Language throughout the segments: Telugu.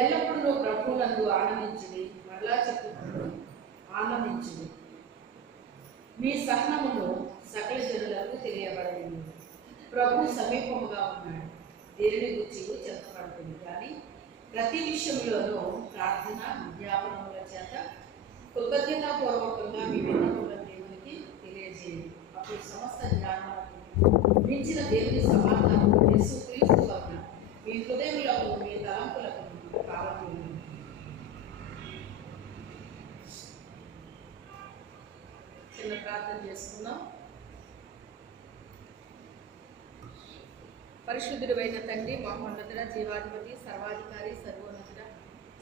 ఎల్లప్పుడూ ప్రభువునందు ఆనందించుడి, మరలా చెప్పుకుంటూ ఆనందించుడి. మీ సహనమును సకల జనులకు తెలియబడలేదు. ప్రభు సమీపముగా ఉన్నాడు, దేనిని గురించి చెప్పబడుతుంది. కానీ ప్రతి విషయంలోనూ ప్రార్థన విజ్ఞాపనముల చేత కృతజ్ఞతాపూర్వకంగా మీ విన్నపములను దేవునికి తెలియజేయండి. అప్పుడు సమస్త జ్ఞానాలకు మించిన దేవుని సమాధానం యేసుక్రీస్తు వలన మీ హృదయములకు మీ తలంపులకు కావాలి. చిన్న ప్రార్థన చేసుకుందాం. పరిశుద్ధుడైన తండ్రి, మహోన్నతుడ, జీవాధిపతి, సర్వాధికారి, సర్వోన్నతుడ,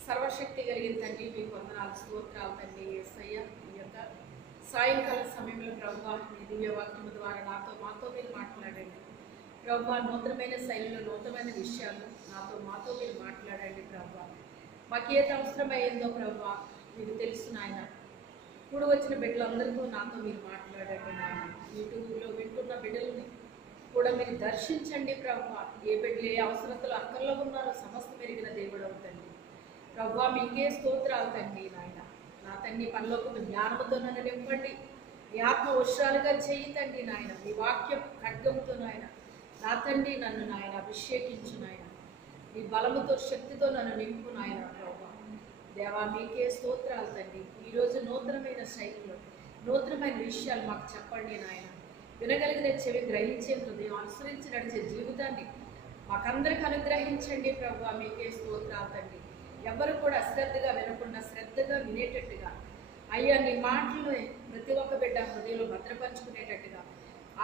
సర్వశక్తి కలిగిన తండ్రి, మీకు వందనాలు, స్తోత్రాలు తండ్రి. యేసయ్య, ఈ యొక్క సాయంకాల సమయంలో ప్రభువా మీ దివ్య వాక్యము ద్వారా మాతో మీరు మాట్లాడండి. ప్రభువా నూతనమైన శైలిలో నూతనమైన విషయాలు మాతో మీరు మాట్లాడండి. ప్రభువా మాకు ఏది అవసరమైందో ప్రభువా మీకు తెలుసు నాయన. ఇప్పుడు వచ్చిన బిడ్డలందరితో నాతో మీరు మాట్లాడండి నాయన. యూట్యూబ్లో వింటున్న బిడ్డలని కూడా మీరు దర్శించండి ప్రభువా. ఏ బిడ్డలు ఏ అవసరతలు అక్కర్లో ఉన్నారో సమస్త పెరిగిన దేవుడు అవుతండి. ప్రభువా మీకే స్తోత్రాలు తండ్రి నాయన. నా తండ్రి పరలోకపు జ్ఞానంతో నన్ను నింపండి, మీ ఆత్మ వర్షాలుగా చేయి తండ్రి నాయన. మీ వాక్యం ఖడ్గంతో నాయన నా తండ్రి నన్ను నాయన అభిషేకించు నాయన. మీ బలముతో శక్తితో నన్ను నింపు నాయన. ప్రభువా దేవా మీకే స్తోత్రాలు తండ్రి. ఈరోజు నూతనమైన శైలిలో నూతనమైన విషయాలు మాకు చెప్పండి నాయన. వినగలిగిన చెవి, గ్రహించే హృదయం, అనుసరించి నడిచే జీవితాన్ని మాకందరికి అనుగ్రహించండి ప్రభువా మీకే స్తోత్రాలు తండ్రి. ఎవరు కూడా అశ్రద్ధగా వినకుండా శ్రద్ధగా వినేటట్టుగా అయ్యా నీ మాటలు ప్రతి ఒక్క బిడ్డ హృదయంలో భద్రపరుచుకునేటట్టుగా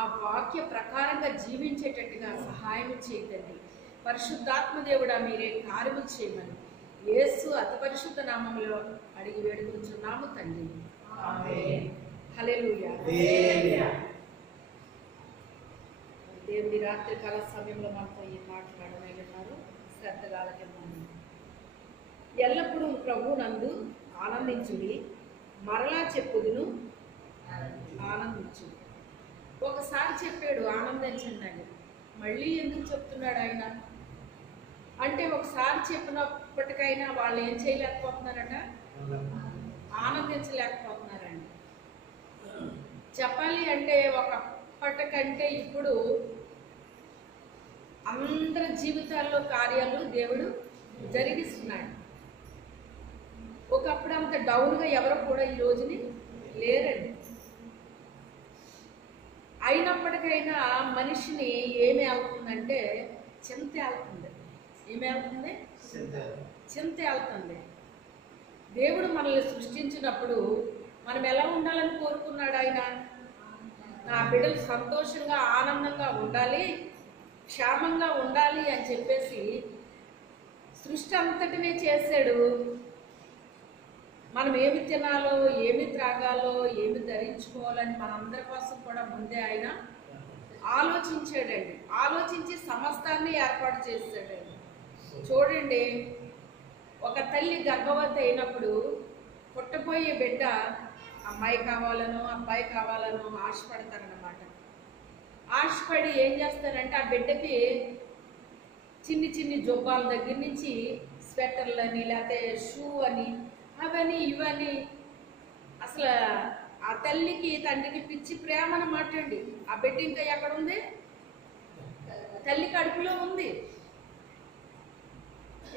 ఆ వాక్య ప్రకారంగా జీవించేటట్టుగా సహాయం చేయదండి. పరిశుద్ధాత్మ దేవుడా మీరే కార్యము చేయమని యేసు అతి పరిశుద్ధ నామములో అడిగి వేడుకుంటున్నాము తండ్రి. ఆమేన్. హల్లెలూయా. దేవుడి రాత్రి కాల సమయంలో మనతో ఈ మాట్లాడనన్నారు. శ్రద్ధగా ఆలకించండి. ఎల్లప్పుడూ ప్రభు నందు ఆనందించుడి, మరలా చెప్పుదును ఆనందించుడి. ఒకసారి చెప్పాడు ఆనందించండి అని, మళ్ళీ ఎందుకు చెప్తున్నాడు ఆయన అంటే, ఒకసారి చెప్పినప్పటికైనా వాళ్ళు ఏం చేయలేకపోతున్నారట, ఆనందించలేకపోతున్నారండి. చెప్పాలి అంటే ఒకప్పటికంటే ఇప్పుడు అందరి జీవితాల్లో కార్యాలు దేవుడు జరిగిస్తున్నాడు. ఒకప్పుడు అంత డౌన్గా ఎవరు కూడా ఈ రోజుని లేరండి. అయినప్పటికైనా మనిషిని ఏమి వెళ్తుందంటే చింత వెళ్తుంది. ఏమి వెళ్తుంది? చింత వెళ్తుంది. దేవుడు మనల్ని సృష్టించినప్పుడు మనం ఎలా ఉండాలని కోరుకున్నాడు ఆయన? నా బిడ్డలు సంతోషంగా ఆనందంగా ఉండాలి, క్షేమంగా ఉండాలి అని చెప్పేసి సృష్టి అంతటినే చేశాడు. మనం ఏమి తినాలో, ఏమి త్రాగాలో, ఏమి ధరించుకోవాలని మనందరి కోసం కూడా ముందే ఆయన ఆలోచించాడండి. ఆలోచించి సమస్తాన్ని ఏర్పాటు చేశాడండి. చూడండి, ఒక తల్లి గర్భవతి అయినప్పుడు పుట్టబోయే బిడ్డ అమ్మాయి కావాలనో అబ్బాయి కావాలనో ఆశపడతారన్నమాట. ఆశపడి ఏం చేస్తారంటే ఆ బిడ్డకి చిన్ని చిన్ని జొబ్బాల దగ్గర నుంచి స్వెటర్లని లేకపోతే షూ అని అవని ఇవని, అసలు ఆ తల్లికి తండ్రికి పిచ్చి ప్రేమ అన్నమాట అండి. ఆ బిడ్డ ఇంకా ఎక్కడ ఉంది? తల్లి కడుపులో ఉంది.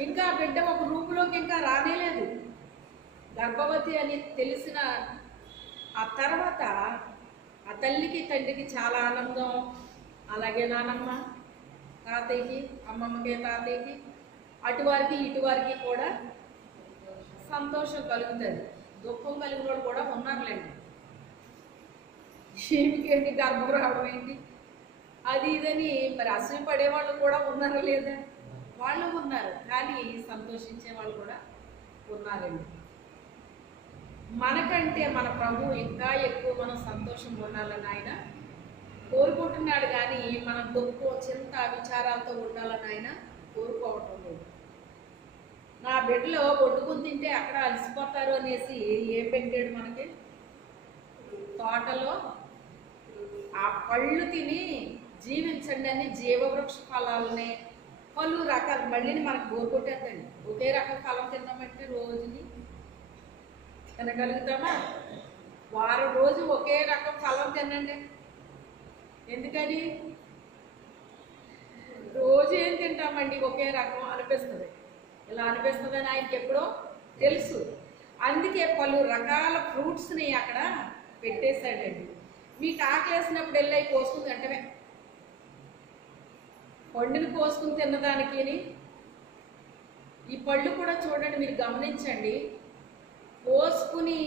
ఇంకా ఆ బిడ్డ ఒక రూపులోకి ఇంకా రానేలేదు. గర్భవతి అని తెలిసిన ఆ తర్వాత ఆ తల్లికి తండ్రికి చాలా ఆనందం. అలాగే నానమ్మ తాతయ్యకి, అమ్మమ్మకి తాతయ్యకి, అటువారికి ఇటువారికి కూడా సంతోషం కలుగుతుంది. దుఃఖం కలిగిన వాళ్ళు కూడా ఉన్నారులేండి. ఏమికేంటి గర్భం రావడం ఏంటి అది ఇదని మరి అసూయ పడేవాళ్ళు కూడా ఉన్నారా లేదా? వాళ్ళు ఉన్నారు. కానీ సంతోషించే వాళ్ళు కూడా ఉన్నారండి. మనకంటే మన ప్రభు ఇంకా ఎక్కువ మనం సంతోషం ఉండాలని ఆయన కోరుకుంటున్నాడు. కానీ మనం దుఃఖం, చింత, విచారాలతో ఉండాలని ఆయన కోరుకోవటం లేదు. నా బిడ్డలో వండుకుని తింటే అక్కడ అలసిపోతారు అనేసి ఏం పెట్టాడు మనకి? తోటలో ఆ పళ్ళు తిని జీవించండి అని జీవవృక్ష ఫలాలనే పలు రకాలు మళ్ళీ మనకు బోర్ కొట్టేద్దండి. ఒకే రకం ఫలం తిన్నామంటే రోజుని తినగలుగుతామా? వారం రోజు ఒకే రకం ఫలం తినండి. ఎందుకని? రోజు ఏం తింటామండి ఒకే రకం అనిపిస్తుంది. ఇలా అనిపిస్తుందని ఆయనకి ఎప్పుడో తెలుసు. అందుకే పలు రకాల ఫ్రూట్స్ని అక్కడ పెట్టేశాడండి. మీకు ఆకలి వేసినప్పుడు వెళ్ళి కోసుకుని తింటమే. పండుని కోసుకుని తిన్నదానికి ఈ పళ్ళు కూడా చూడండి, మీరు గమనించండి. కోసుకుని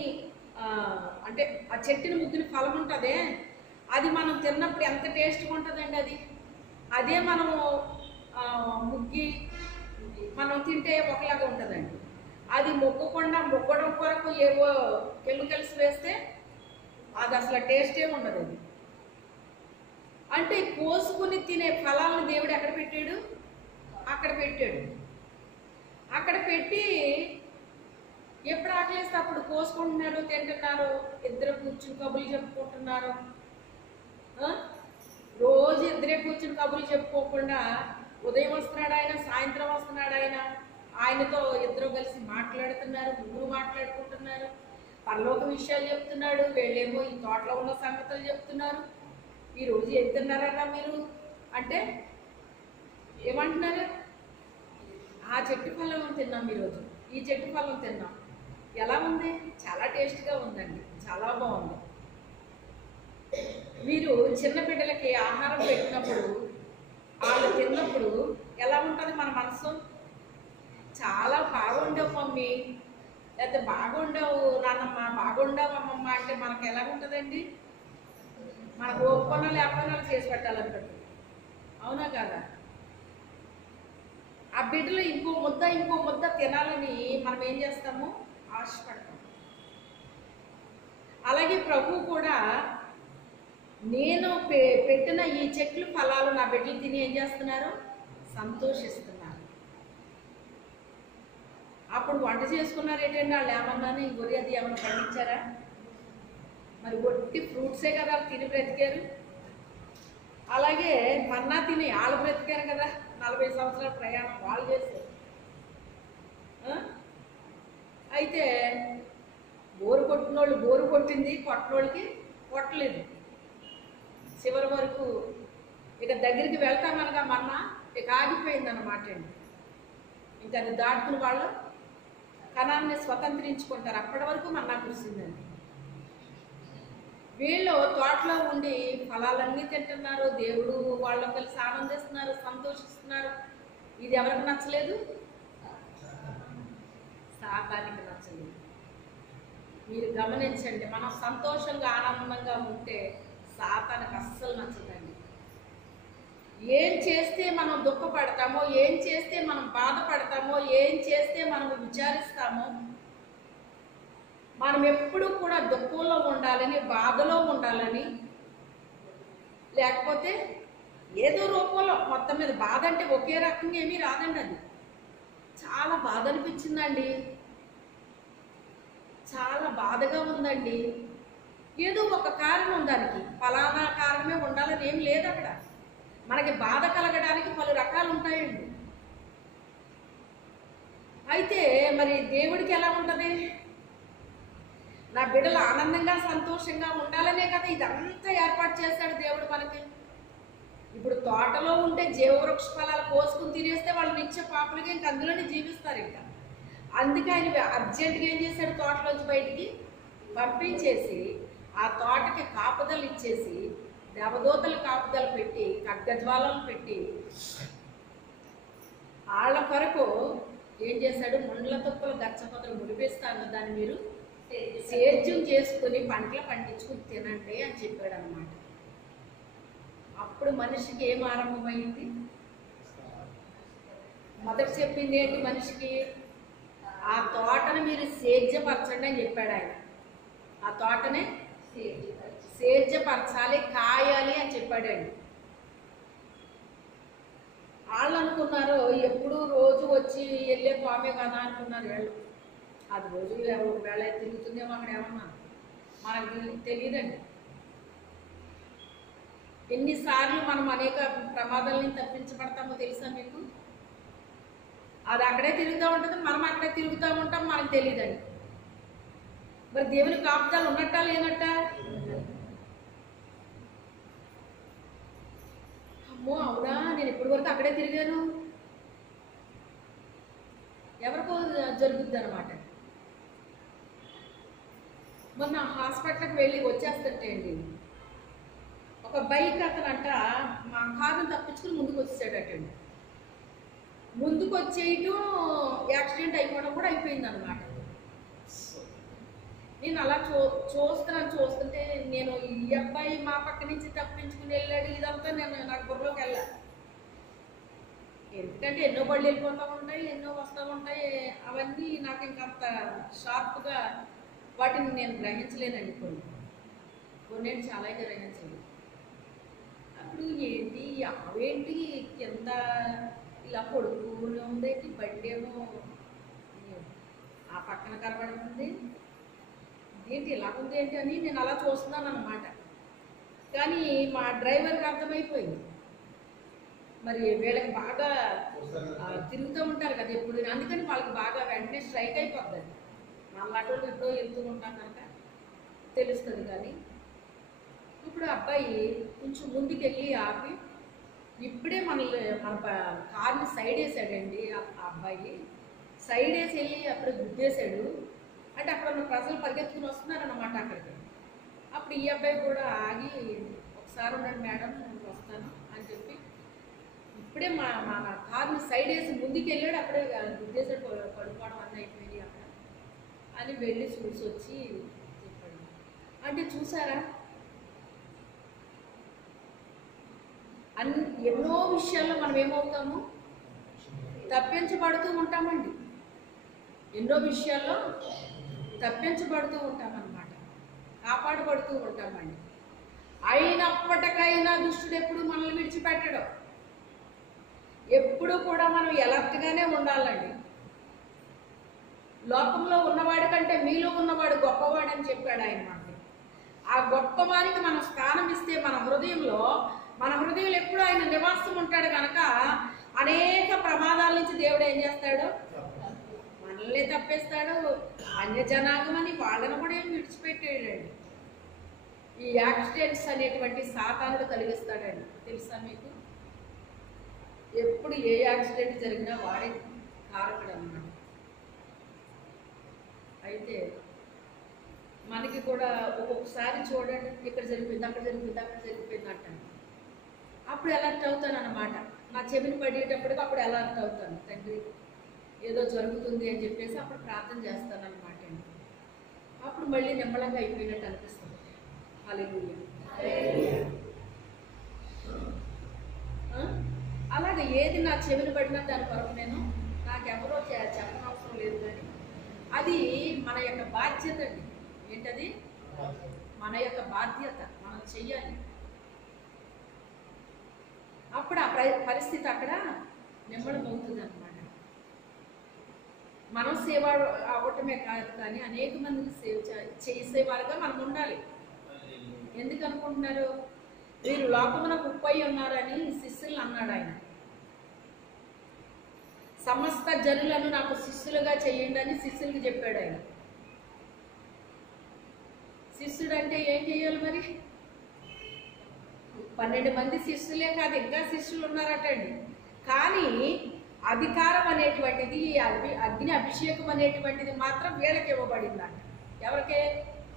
అంటే ఆ చెట్టుని ముగ్గుని ఫలం ఉంటుందే, అది మనం తిన్నప్పుడు ఎంత టేస్ట్గా ఉంటుందండి. అదే మనము ముగ్గి మనం తింటే ఒకలాగా ఉంటుందండి. అది మొగ్గకుండా మొగ్గడం కొరకు ఏవో కెమికల్స్ వేస్తే అది అసలు టేస్టే ఉండదు. అది అంటే కోసుకుని తినే ఫలాలను దేవుడు ఎక్కడ పెట్టాడు? అక్కడ పెట్టాడు. అక్కడ పెట్టి ఎప్పుడు ఆకలిస్తే అప్పుడు కోసుకుంటున్నారు, తింటున్నారు, ఇద్దరు కూర్చుని కబుర్లు చెప్పుకుంటున్నారు. రోజు ఇద్దరే కూర్చుని కబుర్లు చెప్పుకోకుండా ఉదయం వస్తున్నాడు ఆయన, సాయంత్రం వస్తున్నాడు ఆయన, ఆయనతో ఇద్దరు కలిసి మాట్లాడుతున్నారు, ముగ్గురు మాట్లాడుకుంటున్నారు, పరలోక విషయాలు చెప్తున్నాడు. వీళ్ళేమో ఈ తోటలో ఉన్న సంగతులు చెప్తున్నారు. ఈరోజు ఏం తిన్నారన్నా మీరు అంటే ఏమంటున్నారు? ఆ చెట్టు ఫలం తిన్నాం, ఈరోజు ఈ చెట్టు ఫలం తిన్నాం. ఎలా ఉంది? చాలా టేస్ట్గా ఉందండి, చాలా బాగుంది. మీరు చిన్న బిడ్డలకి ఆహారం పెట్టినప్పుడు వాళ్ళు తిన్నప్పుడు ఎలా ఉంటుంది మన మనసు? చాలా బాగుండవు మమ్మీ, లేకపోతే బాగుండవు నాన్నమ్మ, బాగుండవు అమ్మమ్మ అంటే మనకు ఎలా ఉంటుందండి? మనకు ఒప్పుకున్నా లేకపోయినా చేసి పెట్టాలనుకుంటుంది. అవునా కాదా? ఆ బిడ్డలు ఇంకో ముద్ద తినాలని మనం ఏం చేస్తాము? ఆశపడతాం. అలాగే ప్రభు కూడా నేను పెట్టిన ఈ చెట్లు ఫలాలు నా బిడ్డలు తిని ఏం చేస్తున్నారు? సంతోషిస్తున్నారు. అప్పుడు వంట చేసుకున్నారు ఏంటంటే వాళ్ళు ఏమన్నాను ఈ గొర్రె అది ఏమన్నా పండించారా? మరి ఒట్టి ఫ్రూట్సే కదా తిని బ్రతికారు. అలాగే మన్నా తిని వాళ్ళు బ్రతికారు కదా. 40 సంవత్సరాల ప్రయాణం వాళ్ళు చేశారు. అయితే బోరు కొట్టినోళ్ళు బోరు కొట్టింది, కొట్టినోళ్ళకి కొట్టలేదు. చివరి వరకు ఇక దగ్గరికి వెళ్తామనగా మన్నా ఇక ఆగిపోయింది అన్నమాట అండి. ఇంకా అది దాటుకుని వాళ్ళు కనాన్ని స్వతంత్రించుకుంటారు. అప్పటి వరకు మన్నా కురిసిందండి. వీళ్ళు తోటలో ఉండి ఫలాలన్నీ తింటున్నారు, దేవుడు వాళ్ళతో కలిసి ఆనందిస్తున్నారు, సంతోషిస్తున్నారు. ఇది ఎవరికి నచ్చలేదు? సాతానికి నచ్చలేదు. మీరు గమనించండి, మనం సంతోషంగా ఆనందంగా ఉంటే సాతానికి అస్సలు నచ్చదండి. ఏం చేస్తే మనం దుఃఖపడతామో, ఏం చేస్తే మనం బాధపడతామో, ఏం చేస్తే మనం విచారిస్తామో, మనం ఎప్పుడూ కూడా దుఃఖంలో ఉండాలని, బాధలో ఉండాలని, లేకపోతే ఏదో రూపంలో మొత్తం మీద బాధ అంటే ఒకే రకంగా ఏమీ రాదండి. అది చాలా బాధ అనిపించిందండి, చాలా బాధగా ఉందండి. ఏదో ఒక కారణం, దానికి ఫలానా కారణమే ఉండాలని ఏం లేదు అక్కడ. మనకి బాధ కలగడానికి పలు రకాలు ఉంటాయండి. అయితే మరి దేవుడికి ఎలా ఉంటుంది? నా బిడ్డలు ఆనందంగా సంతోషంగా ఉండాలనే కదా ఇదంతా ఏర్పాటు చేశాడు దేవుడు మనకి. ఇప్పుడు తోటలో ఉంటే జీవవృక్ష ఫలాలు కోసుకుని తినేస్తే వాళ్ళు నిత్య పాపలకి ఇంక అందులోనే జీవిస్తారు. ఇంకా అందుకే ఆయన అర్జెంటుగా ఏం చేశాడు? తోటలోంచి బయటికి పంపించేసి ఆ తోటకి కాపుదలు ఇచ్చేసి, దేవదూతలు కాపుదలు పెట్టి, ఖడ్గజ్వాలను పెట్టి వాళ్ళ కొరకు ఏం చేశాడు? ముండ్ల తుప్పలు గచ్చపత్రం ముడిపిస్తాను, దాన్ని మీరు సేద్యం చేసుకుని పంటలు పండించుకుని తినండి అని చెప్పాడు అన్నమాట. అప్పుడు మనిషికి ఏం ఆరంభమైంది? మొదట చెప్పింది ఏంటి మనిషికి? ఆ తోటను మీరు సేద్యపరచండి అని చెప్పాడు ఆయన. ఆ తోటనే సేద్యపరచాలి, కాయాలి అని చెప్పాడండి. వాళ్ళు అనుకున్నారు ఎప్పుడు రోజు వచ్చి వెళ్ళే పామే కదా అనుకున్నారు వీళ్ళు. అది రోజు ఒకవేళ తిరుగుతుందేమో అక్కడ ఏమన్నా మనకు తెలియదండి. ఎన్నిసార్లు మనం అనేక ప్రమాదాలని తప్పించబడతామో తెలుసా మీకు? అది అక్కడే తిరుగుతూ ఉంటుంది, మనం అక్కడే తిరుగుతూ ఉంటాం, మనకు తెలియదండి. మరి దేవుని కాపుదలు ఉన్నట్టా లేనట్ట? అమ్మో అవునా, నేను ఇప్పటి వరకు అక్కడే తిరిగాను, ఎవరికో జరుగుద్ది అనమాట. మొన్న హాస్పిటల్కి వెళ్ళి వచ్చేస్తుంటే అండి, ఒక బైక్ అతనంట మా కారుని తప్పించుకుని ముందుకు వచ్చేసాడటండి. ముందుకు వచ్చేయటం యాక్సిడెంట్ అయిపోవడం కూడా అయిపోయింది అనమాట. నేను అలా చూస్తుంటే నేను ఈ అబ్బాయి మా పక్క నుంచి తప్పించుకుని వెళ్ళాడు, ఇదంతా నాకు బుర్రలోకి వెళ్ళాలి. ఎందుకంటే ఎన్నో బళ్ళు వెళ్ళిపోతూ ఉంటాయి, ఎన్నో వస్తూ ఉంటాయి, అవన్నీ నాకు ఇంకంత షార్ప్గా వాటిని నేను గ్రహించలేనండి. కొన్ని చాలా గ్రహించలేదు. అప్పుడు ఏంటి అవేంటి కింద ఇలా పడుకుని ఉందేంటి, బండి ఏమో ఆ పక్కన కనబడుతుంది, ఏంటి ఇలా ఉంది ఏంటి అని నేను అలా చూస్తున్నాను అన్నమాట. కానీ మా డ్రైవర్కి అర్థమైపోయింది. మరి వీళ్ళకి బాగా తిరుగుతూ ఉంటారు కదా ఎప్పుడు, అందుకని వాళ్ళకి బాగా వెంటనే స్ట్రైక్ అయిపోతుంది. మళ్ళీ ఎప్పుడో వెళ్తూ ఉంటాం కనుక తెలుస్తుంది. కానీ ఇప్పుడు అబ్బాయి కొంచెం ముందుకెళ్ళి ఆపి ఇప్పుడే మన కార్ని సైడ్ వేసాడండి. ఆ అబ్బాయి సైడ్ వేసి వెళ్ళి అప్పుడు గుద్దేశాడు. అంటే అక్కడ ఉన్న ప్రజలు పరిగెత్తుకుని వస్తున్నారన్నమాట అక్కడికి. అప్పుడు ఈ అబ్బాయి కూడా ఆగి ఒకసారి ఉండండి మేడం, నేను వస్తాను అని చెప్పి ఇప్పుడే మన కార్ని సైడ్ వేసి ముందుకు వెళ్ళాడు. అప్పుడే గుద్దేశాడు, పడుకోవడం అన్నీ అయిపోయింది అక్కడ అని వెళ్ళి చూసి వచ్చి చెప్పాడు. అంటే చూసారా, ఎన్నో విషయాల్లో మనం ఏమవుతాము, తప్పించబడుతూ ఉంటామండి. ఎన్నో విషయాల్లో తప్పించబడుతూ ఉంటామన్నమాట, కాపాడబడుతూ ఉంటామండి. అయినప్పటికైనా దుష్టుడు ఎప్పుడు మనల్ని విడిచిపెట్టడం. ఎప్పుడు కూడా మనం ఎలర్ట్గానే ఉండాలండి. లోకంలో ఉన్నవాడి కంటే మీలో ఉన్నవాడు గొప్పవాడని చెప్పాడు ఆయన మనకి. ఆ గొప్పవానికి మనం స్థానం ఇస్తే మన హృదయంలో ఎప్పుడు ఆయన నివాసం ఉంటాడు కనుక అనేక ప్రమాదాల నుంచి దేవుడు ఏం చేస్తాడు, మనల్ని తప్పేస్తాడు. అన్య జనాగమని వాళ్ళని కూడా ఏం విడిచిపెట్టాడండి. ఈ యాక్సిడెంట్స్ అనేటువంటి సాతానుడు కలిగిస్తాడండి. తెలుసా మీకు? ఎప్పుడు ఏ యాక్సిడెంట్ జరిగినా వాడే కారకుడు అన్నమాట. అయితే మనకి కూడా ఒక్కొక్కసారి చూడండి, ఇక్కడ జరిగిపోయింది, అక్కడ జరిగిపోయింది, అక్కడ జరిగిపోయింది అంటాను. అప్పుడు అలర్ట్ అవుతాను అన్నమాట. నా చెవిని పడేటప్పటికి అప్పుడు అలర్ట్ అవుతాను, తండ్రి ఏదో జరుగుతుంది అని చెప్పేసి అప్పుడు ప్రార్థన చేస్తాను అన్నమాట అండి. అప్పుడు మళ్ళీ నిమ్మలంగా అయిపోయినట్టు అనిపిస్తుంది. హల్లెలూయా. అలాగే ఏది నా చెవిని పడినా దాని కొరకు నేను నాకెవరో చెప్పనవసరం లేదు. కానీ అది మన యొక్క బాధ్యత అండి. ఏంటది? మన యొక్క బాధ్యత, మనం చెయ్యాలి. అప్పుడు ఆ పరిస్థితి అక్కడ నిమ్మడమవుతుంది అన్నమాట. మనం సేవ అవ్వటమే కాదు, కానీ అనేక మందిని చేసేవారుగా మనం ఉండాలి. ఎందుకు అనుకుంటున్నారు? వీరు లోకమున ఉప్పై ఉన్నారని శిష్యులు అన్నాడు ఆయన. సమస్త జనులను నాకు శిష్యులుగా చేయండి అని శిష్యులకి చెప్పాడు ఆయన. శిష్యుడు అంటే ఏం చేయాలి మరి? 12 మంది శిష్యులే కాదు, ఇంకా శిష్యులు ఉన్నారటండి. కానీ అధికారం అనేటువంటిది, అగ్ని అభిషేకం అనేటువంటిది మాత్రం వీళ్ళకి ఇవ్వబడిందంట. ఎవరికే?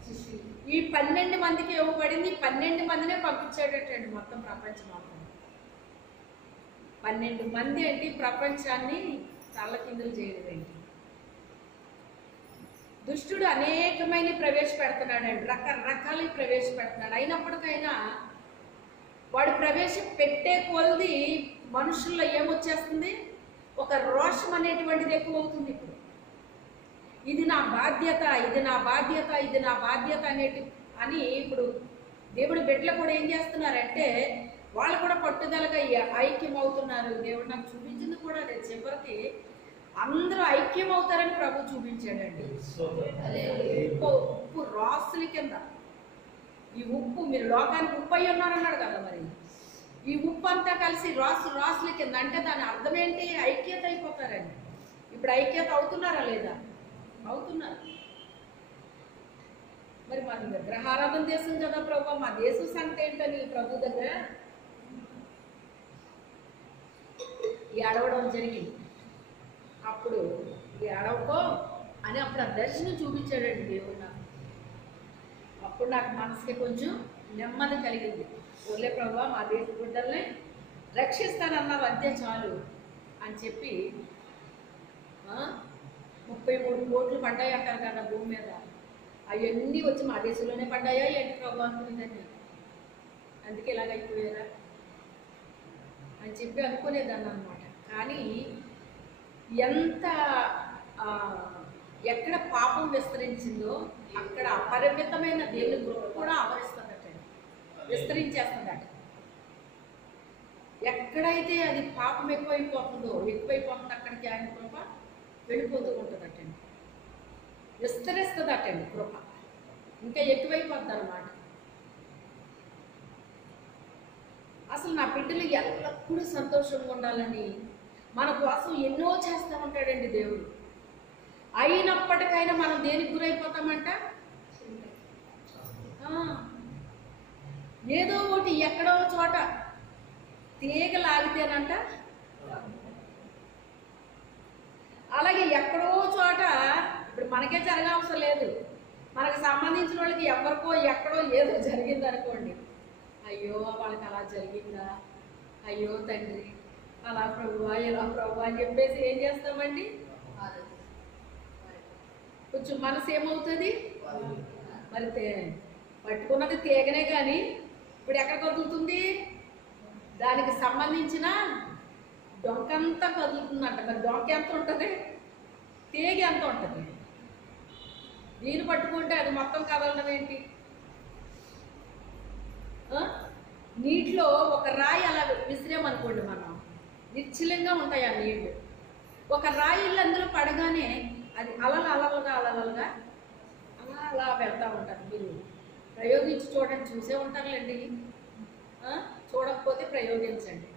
శిష్యులు. ఈ 12 మందికి ఇవ్వబడింది. 12 మందినే పంపించేటట్టండి మొత్తం ప్రపంచం మొత్తం. 12 మంది ఏంటి ప్రపంచాన్ని తల్లకిందులు చేయలేదండి. దుష్టుడు అనేకమైన ప్రవేశపెడుతున్నాడండి, రకరకాలు ప్రవేశపెడుతున్నాడు. అయినప్పటికైనా వాడు ప్రవేశం పెట్టే కొలది మనుషుల్లో ఏమొచ్చేస్తుంది? ఒక రోషం అనేటువంటిది ఎక్కువ అవుతుంది. ఇప్పుడు ఇది నా బాధ్యత, ఇది నా బాధ్యత, ఇది నా బాధ్యత అని ఇప్పుడు దేవుడి బిడ్డలు కూడా ఏం చేస్తున్నారంటే వాళ్ళు కూడా పట్టుదలగా ఐక్యం అవుతున్నారు. దేవుడు నాకు చూపించింది కూడా అదే. చివరికి అందరూ ఐక్యం అవుతారని ప్రభు చూపించాడండి. ఉప్పు రాసుల కింద, ఈ ఉప్పు మీరు లోకానికి ఉప్పు అయి ఉన్నారన్నాడు కదా, మరి ఈ ఉప్పు అంతా కలిసి రాసుల కింద అంటే దాని అర్థం ఏంటి? ఐక్యత అయిపోతారండి. ఇప్పుడు ఐక్యత అవుతున్నారా లేదా? అవుతున్నారు. మరి మన విగ్రహారాధన దేశం కదా ప్రభు, మా దేశం సంగతి ఏంటని ప్రభు దగ్గర ఏడవడం జరిగింది. అప్పుడు ఏడవకో అని అప్పుడు ఆ దర్శనం చూపించాడండి దేవుడు నాకు. అప్పుడు నాకు మనసుకి కొంచెం నెమ్మది కలిగింది. ఓలే ప్రభు, మా దేశ బిడ్డల్ని రక్షిస్తానన్నారు, అంతే చాలు అని చెప్పి 33 కోట్లు పడ్డాయి అంటారు కదా భూమి మీద. అవన్నీ వచ్చి మా దేశంలోనే పడ్డాయా ఏంటి ప్రభు అనుకునేదాన్ని. అందుకే ఇలాగైపోయారా అని చెప్పి అనుకునేదాన్ని అనమాట. కానీ ఎంత ఎక్కడ పాపం విస్తరించిందో అక్కడ అపరిమితమైన దేవుని కృప కూడా ఆవరిస్తుందట, విస్తరించేస్తుందట. ఎక్కడైతే అది పాపం ఎక్కువైపోతుందో అక్కడికి ఆయన కృప వెళ్ళిపోతూ ఉంటుందటండి, విస్తరిస్తుందటండి కృప, ఇంకా ఎక్కువైపోద్ది అన్నమాట. అసలు నా బిడ్డలు ఎల్లప్పుడూ సంతోషంగా ఉండాలని మన కోసం ఎన్నో చేస్తూ ఉంటాడండి దేవుడు. అయినప్పటికైనా మనం దేనికి గురైపోతామంట, ఏదో ఒకటి ఎక్కడో చోట తీగ లాగితేనంట, అలాగే ఎక్కడో చోట ఇప్పుడు మనకే జరగవసరం లేదు, మనకు సంబంధించిన వాళ్ళకి ఎవరికో ఎక్కడో ఏదో జరిగింది అనుకోండి, అయ్యో వాళ్ళకి అలా జరిగిందా, అయ్యో తండ్రి అలా ప్రభువా ఇలా ప్రభువా అని చెప్పేసి ఏం చేస్తామండి, కొంచెం మనసు ఏమవుతుంది, మరి పట్టుకున్నది తీగనే కానీ ఇప్పుడు ఎక్కడ కదులుతుంది, దానికి సంబంధించిన డొంకంతా కదులుతుందంట. మరి డొంక ఎంత ఉంటుంది, తీగ ఎంత ఉంటుంది, నీరు పట్టుకుంటే అది మొత్తం కదలడం ఏంటి. నీటిలో ఒక రాయి అలా విసిరేమనుకోండి, మనం నిశ్చలంగా ఉంటాయి ఆ నీళ్లు. ఒక రాయి అందులో పడగానే అది అలలుగా అలా వెళ్తూ ఉంటారు. మీరు ప్రయోగించి చూడండి, చూసే ఉంటారులేండి, చూడకపోతే ప్రయోగించండి.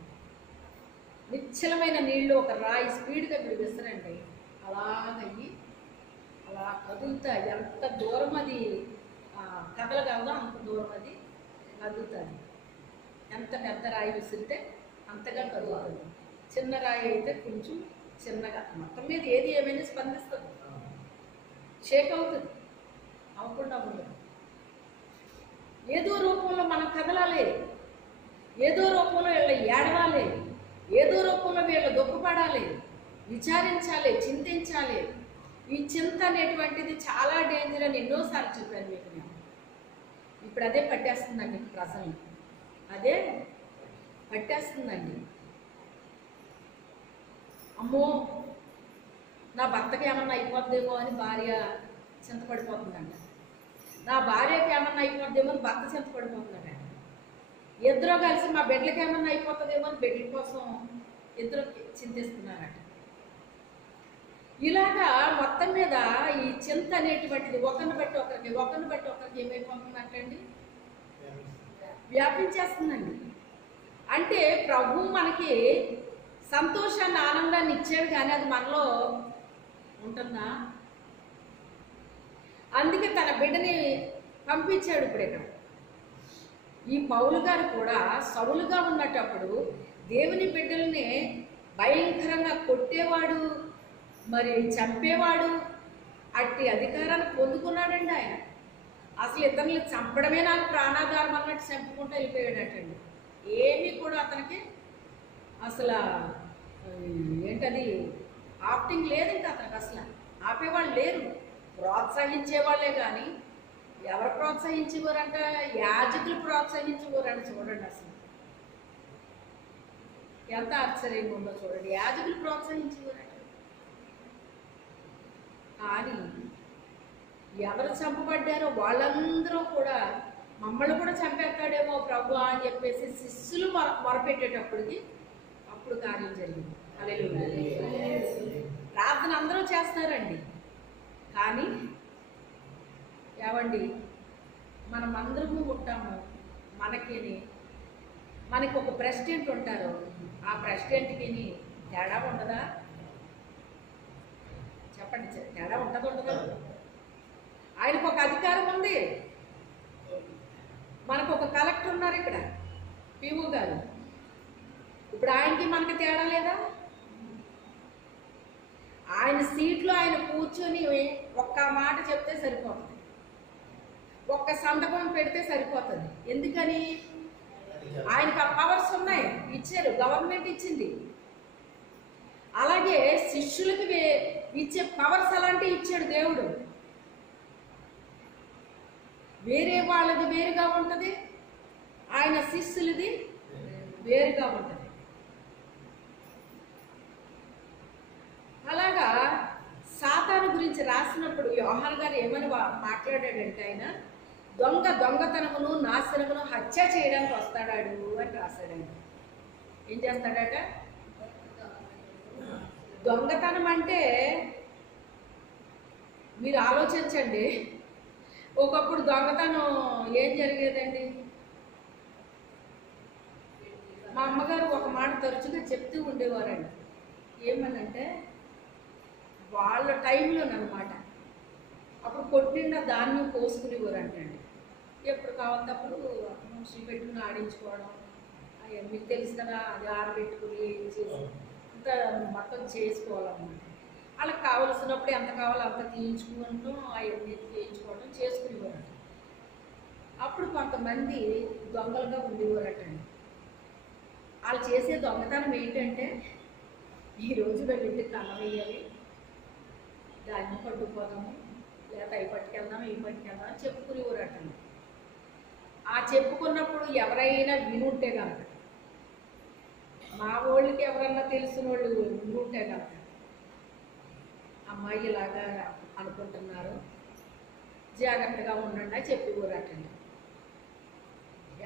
నిశ్చలమైన నీళ్ళు ఒక రాయి స్పీడ్గా మీరు విసరండి, అలాగయ్యి అలా కదులుతాయి. ఎంత దూరం అది కదలగలదో అంత దూరం అది కదులుతుంది. ఎంత పెద్ద రాయి విసిరితే అంతగా కదులుతుంది, చిన్న రాయి అయితే కొంచెం చిన్నగా. మొత్తం మీద ఏది ఏమైనా స్పందిస్తుంది, షేక్ అవుతుంది, అవ్వకుండా ఉండదు. ఏదో రూపంలో మనం కదలాలి, ఏదో రూపంలో వీళ్ళ ఏడవాలి, ఏదో రూపంలో వీళ్ళ దుఃఖపడాలి, విచారించాలి, చింతించాలి. ఈ చింత అనేటువంటిది చాలా డేంజర్ అని ఎన్నోసార్లు చెప్పాను మీకు నేను. ఇప్పుడు అదే పట్టేస్తుందండి ప్రజల్ని, అదే పట్టేస్తుందండి. అమ్మో నా భర్తకి ఏమన్నా అయిపోద్దేమో అని భార్య చింతపడిపోతుందంట, నా భార్యకి ఏమన్నా అయిపోద్దేమో అని భర్త చింతపడిపోతుందంట, ఇద్దరు కలిసి మా బిడ్డలకి ఏమన్నా అయిపోతుందేమో అని బిడ్డల కోసం ఇద్దరు చింతిస్తున్నారట. ఇలాగా మొత్తం మీద ఈ చింత అనేటువంటిది ఒకరిని బట్టి ఒకరికి ఏమైపోతుందంటండి, వ్యాపించేస్తుందండి. అంటే ప్రభు మనకి సంతోషాన్ని ఆనందాన్ని ఇచ్చాడు, కానీ అది మనలో ఉంటుందా? అందుకే తన బిడ్డని పంపించాడు. ఇప్పుడు ఇక్కడ ఈ పౌలు గారు కూడా సౌలుగా ఉన్నటప్పుడు దేవుని బిడ్డల్ని భయంకరంగా కొట్టేవాడు, మరి చంపేవాడు, అట్టి అధికారాన్ని పొందుకున్నాడండి ఆయన. అసలు ఇతరులు చంపడమే నాకు ప్రాణాధారం అన్నట్టు చంపుకుంటూ వెళ్ళిపోయాడటండి. ఏమీ కూడా అతనికి అసలు ఏంటది ఆప్టింగ్ లేదు, ఇంకా అతనికి అసలు ఆపేవాళ్ళు లేరు, ప్రోత్సహించేవాళ్ళే. కానీ ఎవరు ప్రోత్సహించేవారంట, యాజకులు ప్రోత్సహించేవారంట. చూడండి అసలు ఎంత ఆశ్చర్యంగా ఉందో చూడండి, యాజకులు ప్రోత్సహించేవారంట. కానీ ఎవరు చంపబడ్డారో వాళ్ళందరూ కూడా మమ్మల్ని కూడా చంపేస్తాడేమో ప్రభు అని చెప్పేసి శిష్యులు మొరపెట్టేటప్పటికి అప్పుడు కార్యం జరిగింది. హల్లెలూయా. ప్రార్థన అందరూ చేస్తారండి, కానీ ఏవండి మనమందరము ఉంటాము, మనకి ఒక ప్రెసిడెంట్ ఉంటారు, ఆ ప్రెసిడెంట్కి తేడా ఉండదా? చెప్పండి, తేడా ఉంటుంది ఉండదు? ఆయనకు ఒక అధికారం ఉంది. మనకు ఒక కలెక్టర్ ఉన్నారు ఇక్కడ, పిఓ గారు. ఇప్పుడు ఆయనకి మనకి తేడా లేదా? ఆయన సీట్లో ఆయన కూర్చొని ఒక్క మాట చెప్తే సరిపోతుంది, ఒక్క సంతకం పెడితే సరిపోతుంది. ఎందుకని? ఆయనకు ఆ పవర్స్ ఉన్నాయి, ఇచ్చారు, గవర్నమెంట్ ఇచ్చింది. అలాగే శిష్యులకి ఇచ్చే పవర్స్ అలాంటివి ఇచ్చాడు దేవుడు. వేరే వాళ్ళది వేరుగా ఉంటుంది, ఆయన శిష్యులది వేరుగా ఉంటుంది. అలాగా సాతాను గురించి రాసినప్పుడు యోహాను గారు ఏమని మాట్లాడాడంటే, ఆయన దొంగతనమును నాశనమును హత్య చేయడానికి వస్తాడాడు అని రాశాడండి. ఏం చేస్తాడట? దొంగతనం అంటే మీరు ఆలోచించండి. ఒకప్పుడు దొంగతనం ఏం జరిగేదండి? మా అమ్మగారు ఒక మాట తరచుగా చెప్తూ ఉండేవారండి. ఏమనంటే, వాళ్ళ టైంలోనమాట అప్పుడు కొట్టిన ధాన్యం పోసుకునేవారంటండి. ఎప్పుడు కావాలన్నప్పుడు మనుషులు పెట్టుకుని ఆడించుకోవడం, మీకు తెలుసు కదా, అది ఆరబెట్టుకుని చేసి అంత మొత్తం చేసుకోవాలన్నమాట. వాళ్ళకి కావలసినప్పుడు ఎంత కావాలో అంత తీయించుకోవడం, అవన్నీ తీయించుకోవడం చేసుకునేవారట. అప్పుడు కొంతమంది దొంగలుగా ఉండేవారటండి. వాళ్ళు చేసే దొంగతనం ఏంటంటే, ఈరోజు వీళ్ళ ఇంటికి అన్నం వేయాలి, ధాన్యం పట్టుకుపోదాము, లేదా అవి పట్టుకెళ్దాము, ఇవి పట్టుకెళ్దాం అని చెప్పుకునేవారటండి. ఆ చెప్పుకున్నప్పుడు ఎవరైనా వినుంటే కనుక, మా వాళ్ళకి ఎవరన్నా తెలిసిన వాళ్ళు వినుంటే కనుక, అమ్మాయి ఇలాగా అనుకుంటున్నారు, జాగ్రత్తగా ఉండండి అని చెప్పేవారటండి.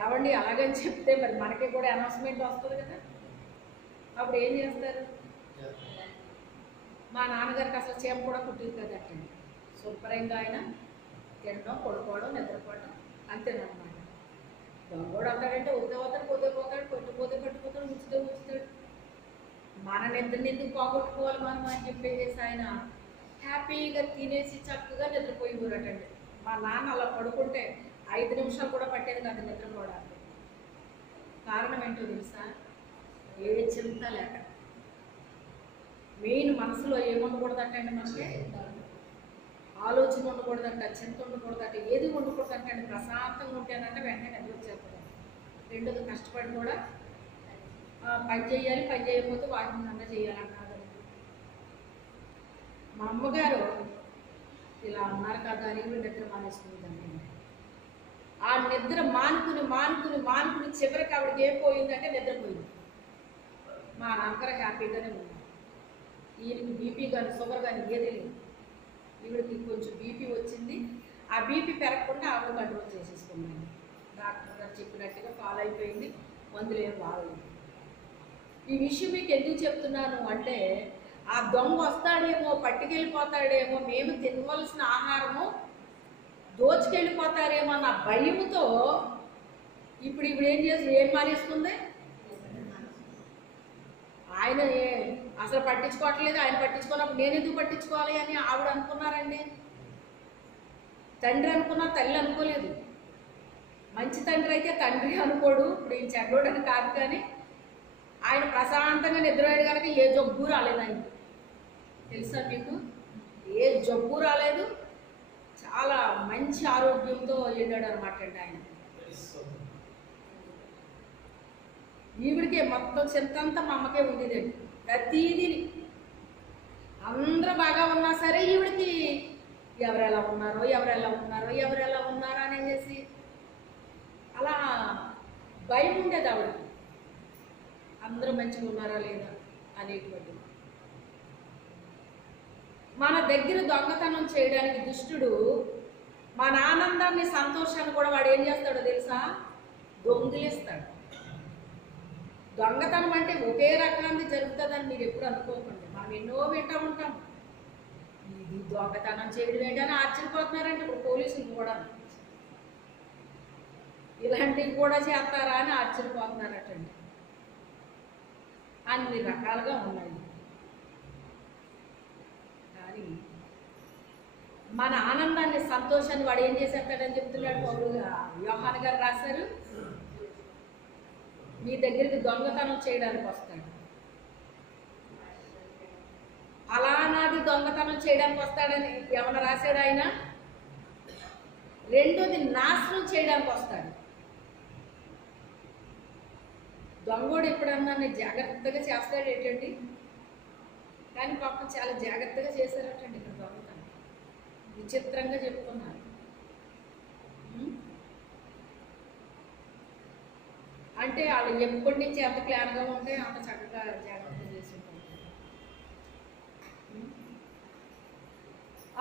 ఏమండి అలాగని చెప్తే మరి మనకి కూడా అనౌన్స్మెంట్ వస్తుంది కదా, అప్పుడు ఏం చేస్తారు? మా నాన్నగారికి అసలు చీమ కూడా కుట్టింది కదటండి. శుభ్రంగా ఆయన తినడం, పడుకోవడం, నిద్రపోవడం అంతేనమాట. దొంగోడు అంటాడంటే వద్దే పోతాడు, పోతే పోతాడు, పట్టుపోతాడు, ఉంచుతాడు. మన నిద్రని ఎందుకు పోగొట్టుకోవాలి మనం అని చెప్పేసి ఆయన హ్యాపీగా తినేసి చక్కగా నిద్రపోయేవారటండి. మా నాన్న అలా పడుకుంటే 5 నిమిషాలు కూడా పట్టేది కాదు నిద్రపోవడానికి. కారణం ఏంటో తెలుసా? ఏ చింత లేక. మెయిన్ మనసులో ఏముండకూడదంటండి, మనకి ఆలోచన ఉండకూడదంట, చింత ఉండకూడదంట, ఏది ఉండకూడదంటే అండి. ప్రశాంతంగా ఉంటేనంటే వెంటనే నిద్ర వచ్చేస్తుంది. రెండోది కష్టపడి కూడా పని చేయాలి, పని చేయకపోతే వాకింగ్ అన్నా చేయాలన్నారు. మా అమ్మగారు ఇలా అన్నారు కదా అని నిద్ర మానేసుకుందండి. ఆ నిద్ర మానుకుని చివరికి ఆవిడకి ఏం పోయిందంటే నిద్రపోయింది. మా నాన్నగారు హ్యాపీగానే ఉన్నారు. ఈయనకి బీపీ కానీ షుగర్ కానీ ఏది లేదు. ఈవిడికి కొంచెం బీపీ వచ్చింది. ఆ బీపీ పెరగకుండా ఆవిడ కంట్రోల్ చేసేసుకున్నాను. డాక్టర్ గారు చెప్పినట్టుగా ఫాలో అయిపోయింది, మందులు ఏం వాడలేదు. ఈ విషయం మీకు ఎందుకు చెప్తున్నాను అంటే, ఆ దొంగ వస్తాడేమో, పట్టుకెళ్ళిపోతాడేమో, మేము తినవలసిన ఆహారము దోచుకెళ్ళిపోతారేమో అన్న భయంతో ఇప్పుడు ఏం మానేసుకుంది? ఆయన అసలు పట్టించుకోవట్లేదు. ఆయన పట్టించుకోనప్పుడు నేను ఎందుకు పట్టించుకోవాలి అని ఆవిడ అనుకున్నారండి. తండ్రి అనుకున్నా, తల్లి అనుకోలేదు. మంచి తండ్రి అయితే తండ్రి అనుకోడు, ఇప్పుడు ఈయన చెడ్డోడని కాదు. కానీ ఆయన ప్రశాంతంగా నిద్రపోయాడు కనుక ఏ జబ్బు రాలేదు ఆయనకి. తెలుసా మీకు? ఏ జబ్బు రాలేదు, చాలా మంచి ఆరోగ్యంతో వెళ్ళాడు అనమాట అండి ఆయన. ఈవిడికే మొత్తం చింతంతా మా అమ్మకే ఉండేదండి. ప్రతీది అందరూ బాగా ఉన్నా సరే ఈవిడికి ఎవరెలా ఉన్నారో అనేసి అలా భయం ఉండేది ఆవిడకి. అందరూ మంచిగా ఉన్నారా లేదా అనేటువంటి. మన దగ్గర దొంగతనం చేయడానికి దుష్టుడు మన ఆనందాన్ని, సంతోషాన్ని కూడా వాడు ఏం చేస్తాడో తెలుసా? దొంగిలిస్తాడు. దొంగతనం అంటే ఒకే రకాన్ని జరుగుతుందని మీరు ఎప్పుడు అనుకోకండి. మనం ఎన్నో వింటూ ఉంటాం. ఇది దొంగతనం చేయడం ఏంటని ఆశ్చర్యపోతున్నారంటే ఇప్పుడు పోలీసులు కూడా ఇలాంటివి కూడా చేస్తారా అని ఆశ్చర్యపోతున్నారటండి. అన్ని రకాలుగా ఉన్నాయి. కానీ మన ఆనందాన్ని సంతోషాన్ని వాడు ఏం చేసేస్తాడని చెప్తున్నాడు యోహాను గారు రాశారు. మీ దగ్గరికి దొంగతనం చేయడానికి వస్తాడు. అలానాది దొంగతనం చేయడానికి వస్తాడని ఏమన్నా రాశాడు ఆయన? రెండోది నాశనం చేయడానికి వస్తాడు. దొంగోడు ఎప్పుడన్నా జాగ్రత్తగా చేస్తాడు ఏంటండి? కానీ పాపం చాలా జాగ్రత్తగా చేశారటండి ఇక్కడ దొంగతనం. విచిత్రంగా చెప్పుకున్నారు. అంటే వాళ్ళు ఎప్పటి నుంచి ఎంత ప్లాన్గా ఉంటే అంత చక్కగా జాగ్రత్త చేసి ఉంటారు.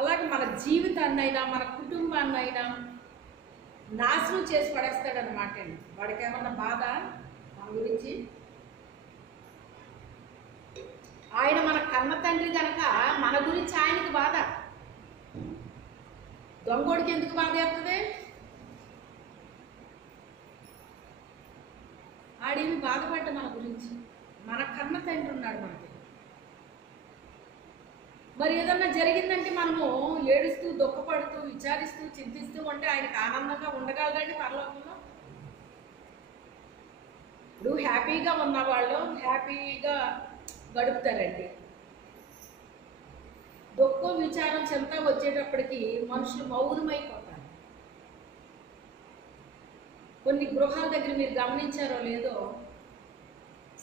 అలాగే మన జీవితాన్ని అయినా మన కుటుంబాన్ని అయినా నాశనం చేసి పడేస్తాడనమాట అండి. వాడికి ఏమన్నా బాధ మన గురించి? ఆయన మన కన్న తండ్రి కనుక మన గురించి ఆయనకి బాధ. దొంగోడికి ఎందుకు బాధ వేస్తుంది? ఆడేమి బాధపడ్డ మన గురించి. మన కన్న తండ్రి ఉన్నాడు మనకి. మరి ఏదన్నా జరిగిందంటే మనము ఏడుస్తూ దుఃఖపడుతూ విచారిస్తూ చింతిస్తూ ఉంటే ఆయనకు ఆనందంగా ఉండగలరండి పరలోకంలో? ఇప్పుడు హ్యాపీగా ఉన్న వాళ్ళు హ్యాపీగా గడుపుతారండి. దుఃఖం విచారం చింత వచ్చేటప్పటికి మనుషులు మౌనమైపోతారు. కొన్ని గృహాల దగ్గర మీరు గమనించారో లేదో,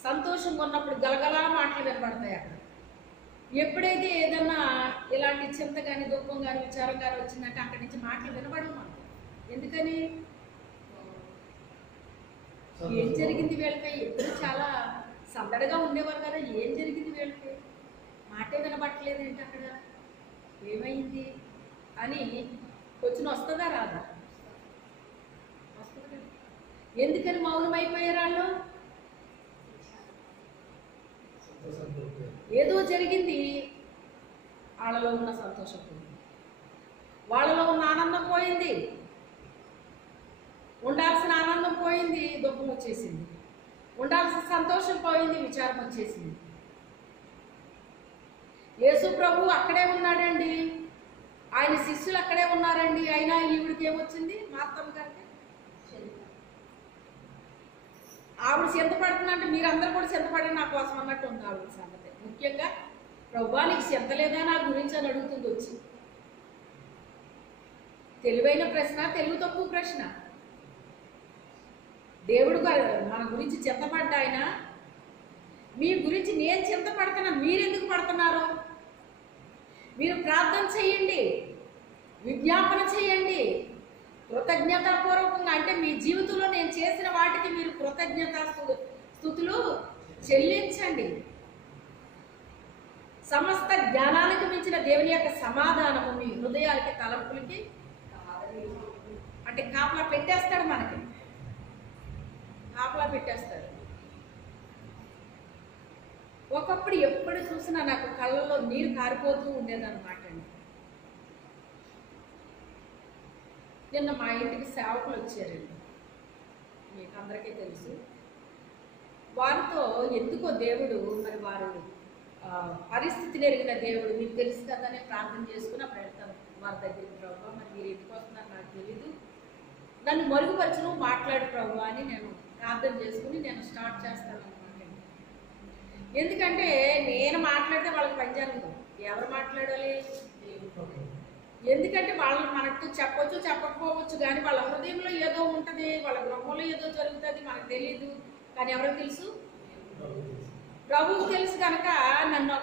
సంతోషంగా ఉన్నప్పుడు గలగలా మాటలు వినపడతాయి అక్కడ. ఎప్పుడైతే ఏదన్నా ఇలాంటి చింత కానీ దుఃఖం కానీ విచారం కానీ వచ్చిందంటే అక్కడి నుంచి మాటలు వినపడవు మనకు. ఎందుకని? ఏం జరిగింది వీళ్ళకి? ఎప్పుడు చాలా సందడిగా ఉండేవారు కదా, ఏం జరిగింది వీళ్ళకి? మాటే వినపట్టలేదు ఏంటి అక్కడ? ఏమైంది అని కొంచెం వస్తుందా రాదా? వస్తుంది. ఎందుకని మౌనమైపోయారు వాళ్ళు? ఏదో జరిగింది, వాళ్ళలో ఉన్న సంతోషం పోయింది, వాళ్ళలో ఉన్న ఆనందం పోయింది, ఉండాల్సిన ఆనందం పోయింది, దుఃఖం వచ్చేసింది, ఉండాల్సిన సంతోషం పోయింది, విచారం వచ్చేసింది. యేసు ప్రభు అక్కడే ఉన్నాడండి, ఆయన శిష్యులు అక్కడే ఉన్నారండి. అయినా ఈవిడికి ఏమొచ్చింది? మార్తమ్మ గారికి ఆవిడ చింతపడుతుందంటే మీరందరూ కూడా చింతపడి నా కోసం అన్నట్టు ఉంది ఆవిడ సంగతి. ముఖ్యంగా ప్రభువా నీకు చింత లేదా నా గురించి అని అడుగుతుంది వచ్చి. తెలివైన ప్రశ్న, తెలివి తక్కువ ప్రశ్న. దేవుడు మన గురించి చింతపడ్డా ఆయన, మీ గురించి నేను చింతపడుతున్నా, మీరెందుకు పడుతున్నారు? మీరు ప్రార్థన చేయండి, విజ్ఞాపన చేయండి కృతజ్ఞతాపూర్వకంగా. అంటే మీ జీవితంలో నేను చేసిన వాటికి మీరు కృతజ్ఞతా స్తుతులు చెల్లించండి. సమస్త జ్ఞానానికి మించిన దేవుని యొక్క సమాధానము మీ హృదయాలకి తలంపులకి అంటే కాపలా పెట్టేస్తాడు, మనకి కాపలా పెట్టేస్తాడు. ఒకప్పుడు ఎప్పుడు చూసినా నాకు కళ్ళల్లో నీరు కారిపోతూ ఉండేదన్నమాట అండి. నిన్న మా ఇంటికి సేవకులు వచ్చారండి, మీకు అందరికీ తెలుసు. వారితో ఎందుకో దేవుడు, మరి వారు పరిస్థితిని ఎరిగిన దేవుడు, మీకు తెలుసు కదా, నేను ప్రార్థన చేసుకుని అప్పుడు వెళ్తాను వారి దగ్గరికి. ప్రభు మరి మీరు ఎందుకు వస్తున్నారు నాకు తెలీదు, నన్ను మరుగుపరచను మాట్లాడు ప్రభు అని నేను ప్రార్థన చేసుకుని నేను స్టార్ట్ చేస్తాను అనమాట. ఎందుకంటే నేను మాట్లాడితే వాళ్ళకి పని జరగదు, ఎవరు మాట్లాడాలి? ఎందుకంటే వాళ్ళని మనకు చెప్పొచ్చు చెప్పకపోవచ్చు, కానీ వాళ్ళ హృదయంలో ఏదో ఉంటుంది, వాళ్ళ గృహంలో ఏదో జరుగుతుంది, మనకు తెలియదు. కానీ ఎవరికి తెలుసు? ప్రభువుకు తెలుసు. కనుక నన్ను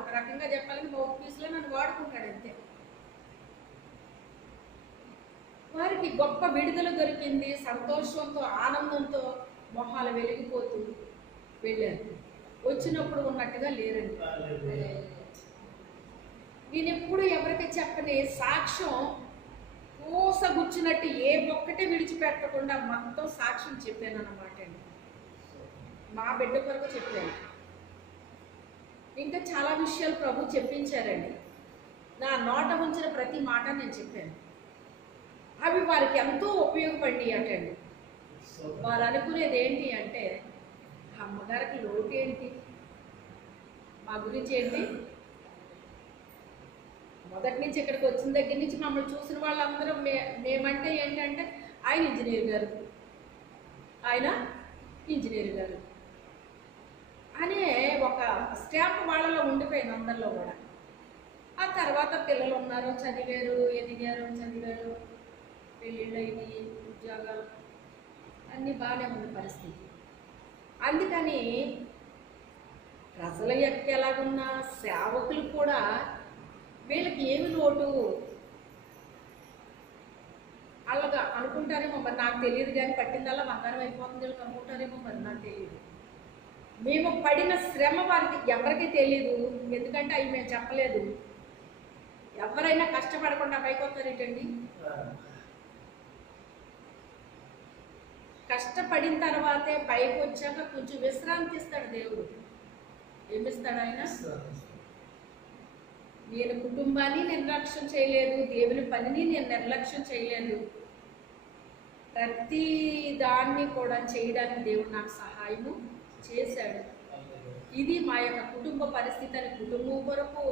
ఒక రకంగా చెప్పాలని మౌత్ పీస్లో నన్ను వాడుకుంటాడు అంతే. వారికి గొప్ప విడుదల దొరికింది, సంతోషంతో ఆనందంతో మొహాలు వెలిగిపోతూ వెళ్ళారు. వచ్చినప్పుడు ఉన్నట్టుగా లేరండి. నేను ఎప్పుడు ఎవరికి చెప్పని సాక్ష్యం పూసగుచ్చినట్టు ఏ ఒక్కటే విడిచిపెట్టకుండా మొత్తం సాక్ష్యం చెప్పాను అన్నమాట అండి. మా బిడ్డ కొరకు చెప్పాను. ఇంకా చాలా విషయాలు ప్రభు చెప్పించారండి. నా నోట ఉంచిన ప్రతి మాట నేను చెప్పాను. అవి వారికి ఎంతో ఉపయోగపడి అటండి. వారు అనుకునేది ఏంటి అంటే, అమ్మగారికి లోటు ఏంటి, మా గురించి ఏంటి, మొదటి నుంచి ఇక్కడికి వచ్చిన దగ్గర నుంచి మమ్మల్ని చూసిన వాళ్ళందరూ మేమంటే ఏంటంటే ఆయన ఇంజనీర్ గారు, ఆయన ఇంజనీర్ గారు అనే ఒక స్టాంప్ వాళ్ళలో ఉండిపోయింది అందరిలో కూడా. ఆ తర్వాత పిల్లలు ఉన్నారు, చదివారు, ఎదిగారు, చదివారు, పెళ్ళిళ్ళు అయినాయి, ఉద్యోగాలు అన్నీ బాగానే ఉంది పరిస్థితి. అందుకని ప్రజల యొక్క ఎలాగున్నా సేవకులు కూడా వీళ్ళకి ఏమి లోటు అలాగా అనుకుంటారేమో మరి, నాకు తెలియదు. కానీ పట్టిందల్లా బంగారం అయిపోతుంది వీళ్ళకి అనుకుంటారేమో మరి, నాకు తెలియదు. మేము పడిన శ్రమ వారికి ఎవరికి తెలియదు, ఎందుకంటే అవి మేము చెప్పలేదు. ఎవరైనా కష్టపడకుండా పైకి వస్తారేంటండి? కష్టపడిన తర్వాతే పైకి వచ్చాక కొంచెం విశ్రాంతి ఇస్తాడు దేవుడు. ఏమిస్తాడు ఆయన? నేను కుటుంబాన్ని నిర్లక్ష్యం చేయలేదు, దేవుని పనిని నేను నిర్లక్ష్యం చేయలేదు. ప్రతి దాన్ని కూడా చేయడానికి దేవుడు నాకు సహాయము చేశాడు. ఇది మా యొక్క కుటుంబ పరిస్థితి అని కుటుంబం కొరకు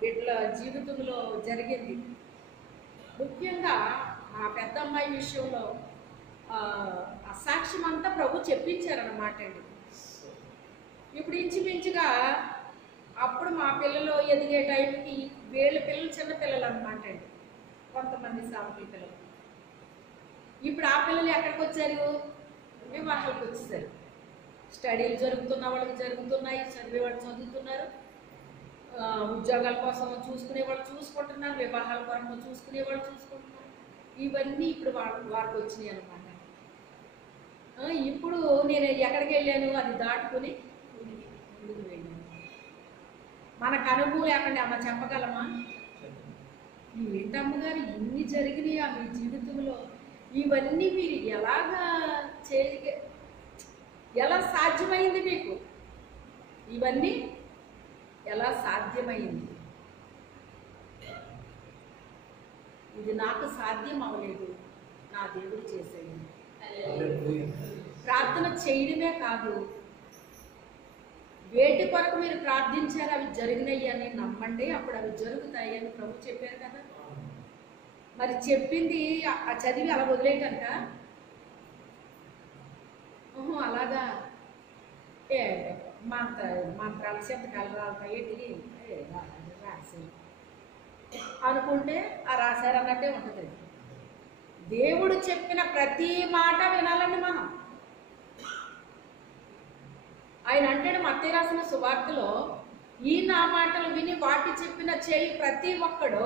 బిడ్డల జీవితంలో జరిగింది. ముఖ్యంగా మా పెద్ద అమ్మాయి విషయంలో ఆ సాక్ష్యం అంతా ప్రభు చెప్పించారన్నమాట అండి. ఇప్పుడు ఇంచుమించుగా అప్పుడు మా పిల్లలు ఎదిగే టైంకి వీళ్ళ పిల్లలు చిన్న పిల్లలు అనమాట అండి, కొంతమంది సాగుల పిల్లలు. ఇప్పుడు ఆ పిల్లలు ఎక్కడికి వచ్చారు? వివాహాలకు వచ్చేసారు. స్టడీలు జరుగుతున్న వాళ్ళకి జరుగుతున్నాయి, చదివే వాళ్ళు చదువుతున్నారు, ఉద్యోగాల కోసం చూసుకునే వాళ్ళు చూసుకుంటున్నారు, వివాహాల కొరకు చూసుకునే వాళ్ళు చూసుకుంటున్నారు. ఇవన్నీ ఇప్పుడు వారికి వచ్చినాయి అనమాట. ఇప్పుడు నేను ఎక్కడికి వెళ్ళాను అది దాటుకుని ముందుకు వెళ్ళాను. మనకు అనుభవం లేకుండా అమ్మ చెప్పగలమా? ఏంటమ్మగారు ఇన్ని జరిగినాయా మీ జీవితంలో? ఇవన్నీ మీరు ఎలాగా ఎలా సాధ్యమైంది మీకు? ఇవన్నీ ఎలా సాధ్యమైంది? ఇది నాకు సాధ్యం అవ్వలేదు, నా దేవుడు చేసేది. ప్రార్థన చేయడమే కాదు, వేటి కొరకు మీరు ప్రార్థించారు అవి జరిగినాయి అని నమ్మండి, అప్పుడు అవి జరుగుతాయి అని ప్రభు చెప్పారు కదా. మరి చెప్పింది చదివి అలా వదిలేటంట? అలాగా మంత్రాల శతకాలు రాస్తాయి రాసి అనుకుంటే ఆ రాశారు అన్నట్టే ఉంటుంది. దేవుడు చెప్పిన ప్రతి మాట వినాలండి మనం. ఆయన అంటాడు మత్తయి రాసిన సువార్తలో, ఈ నా మాటలు విని వాటి చెప్పిన చేయి ప్రతి ఒక్కడు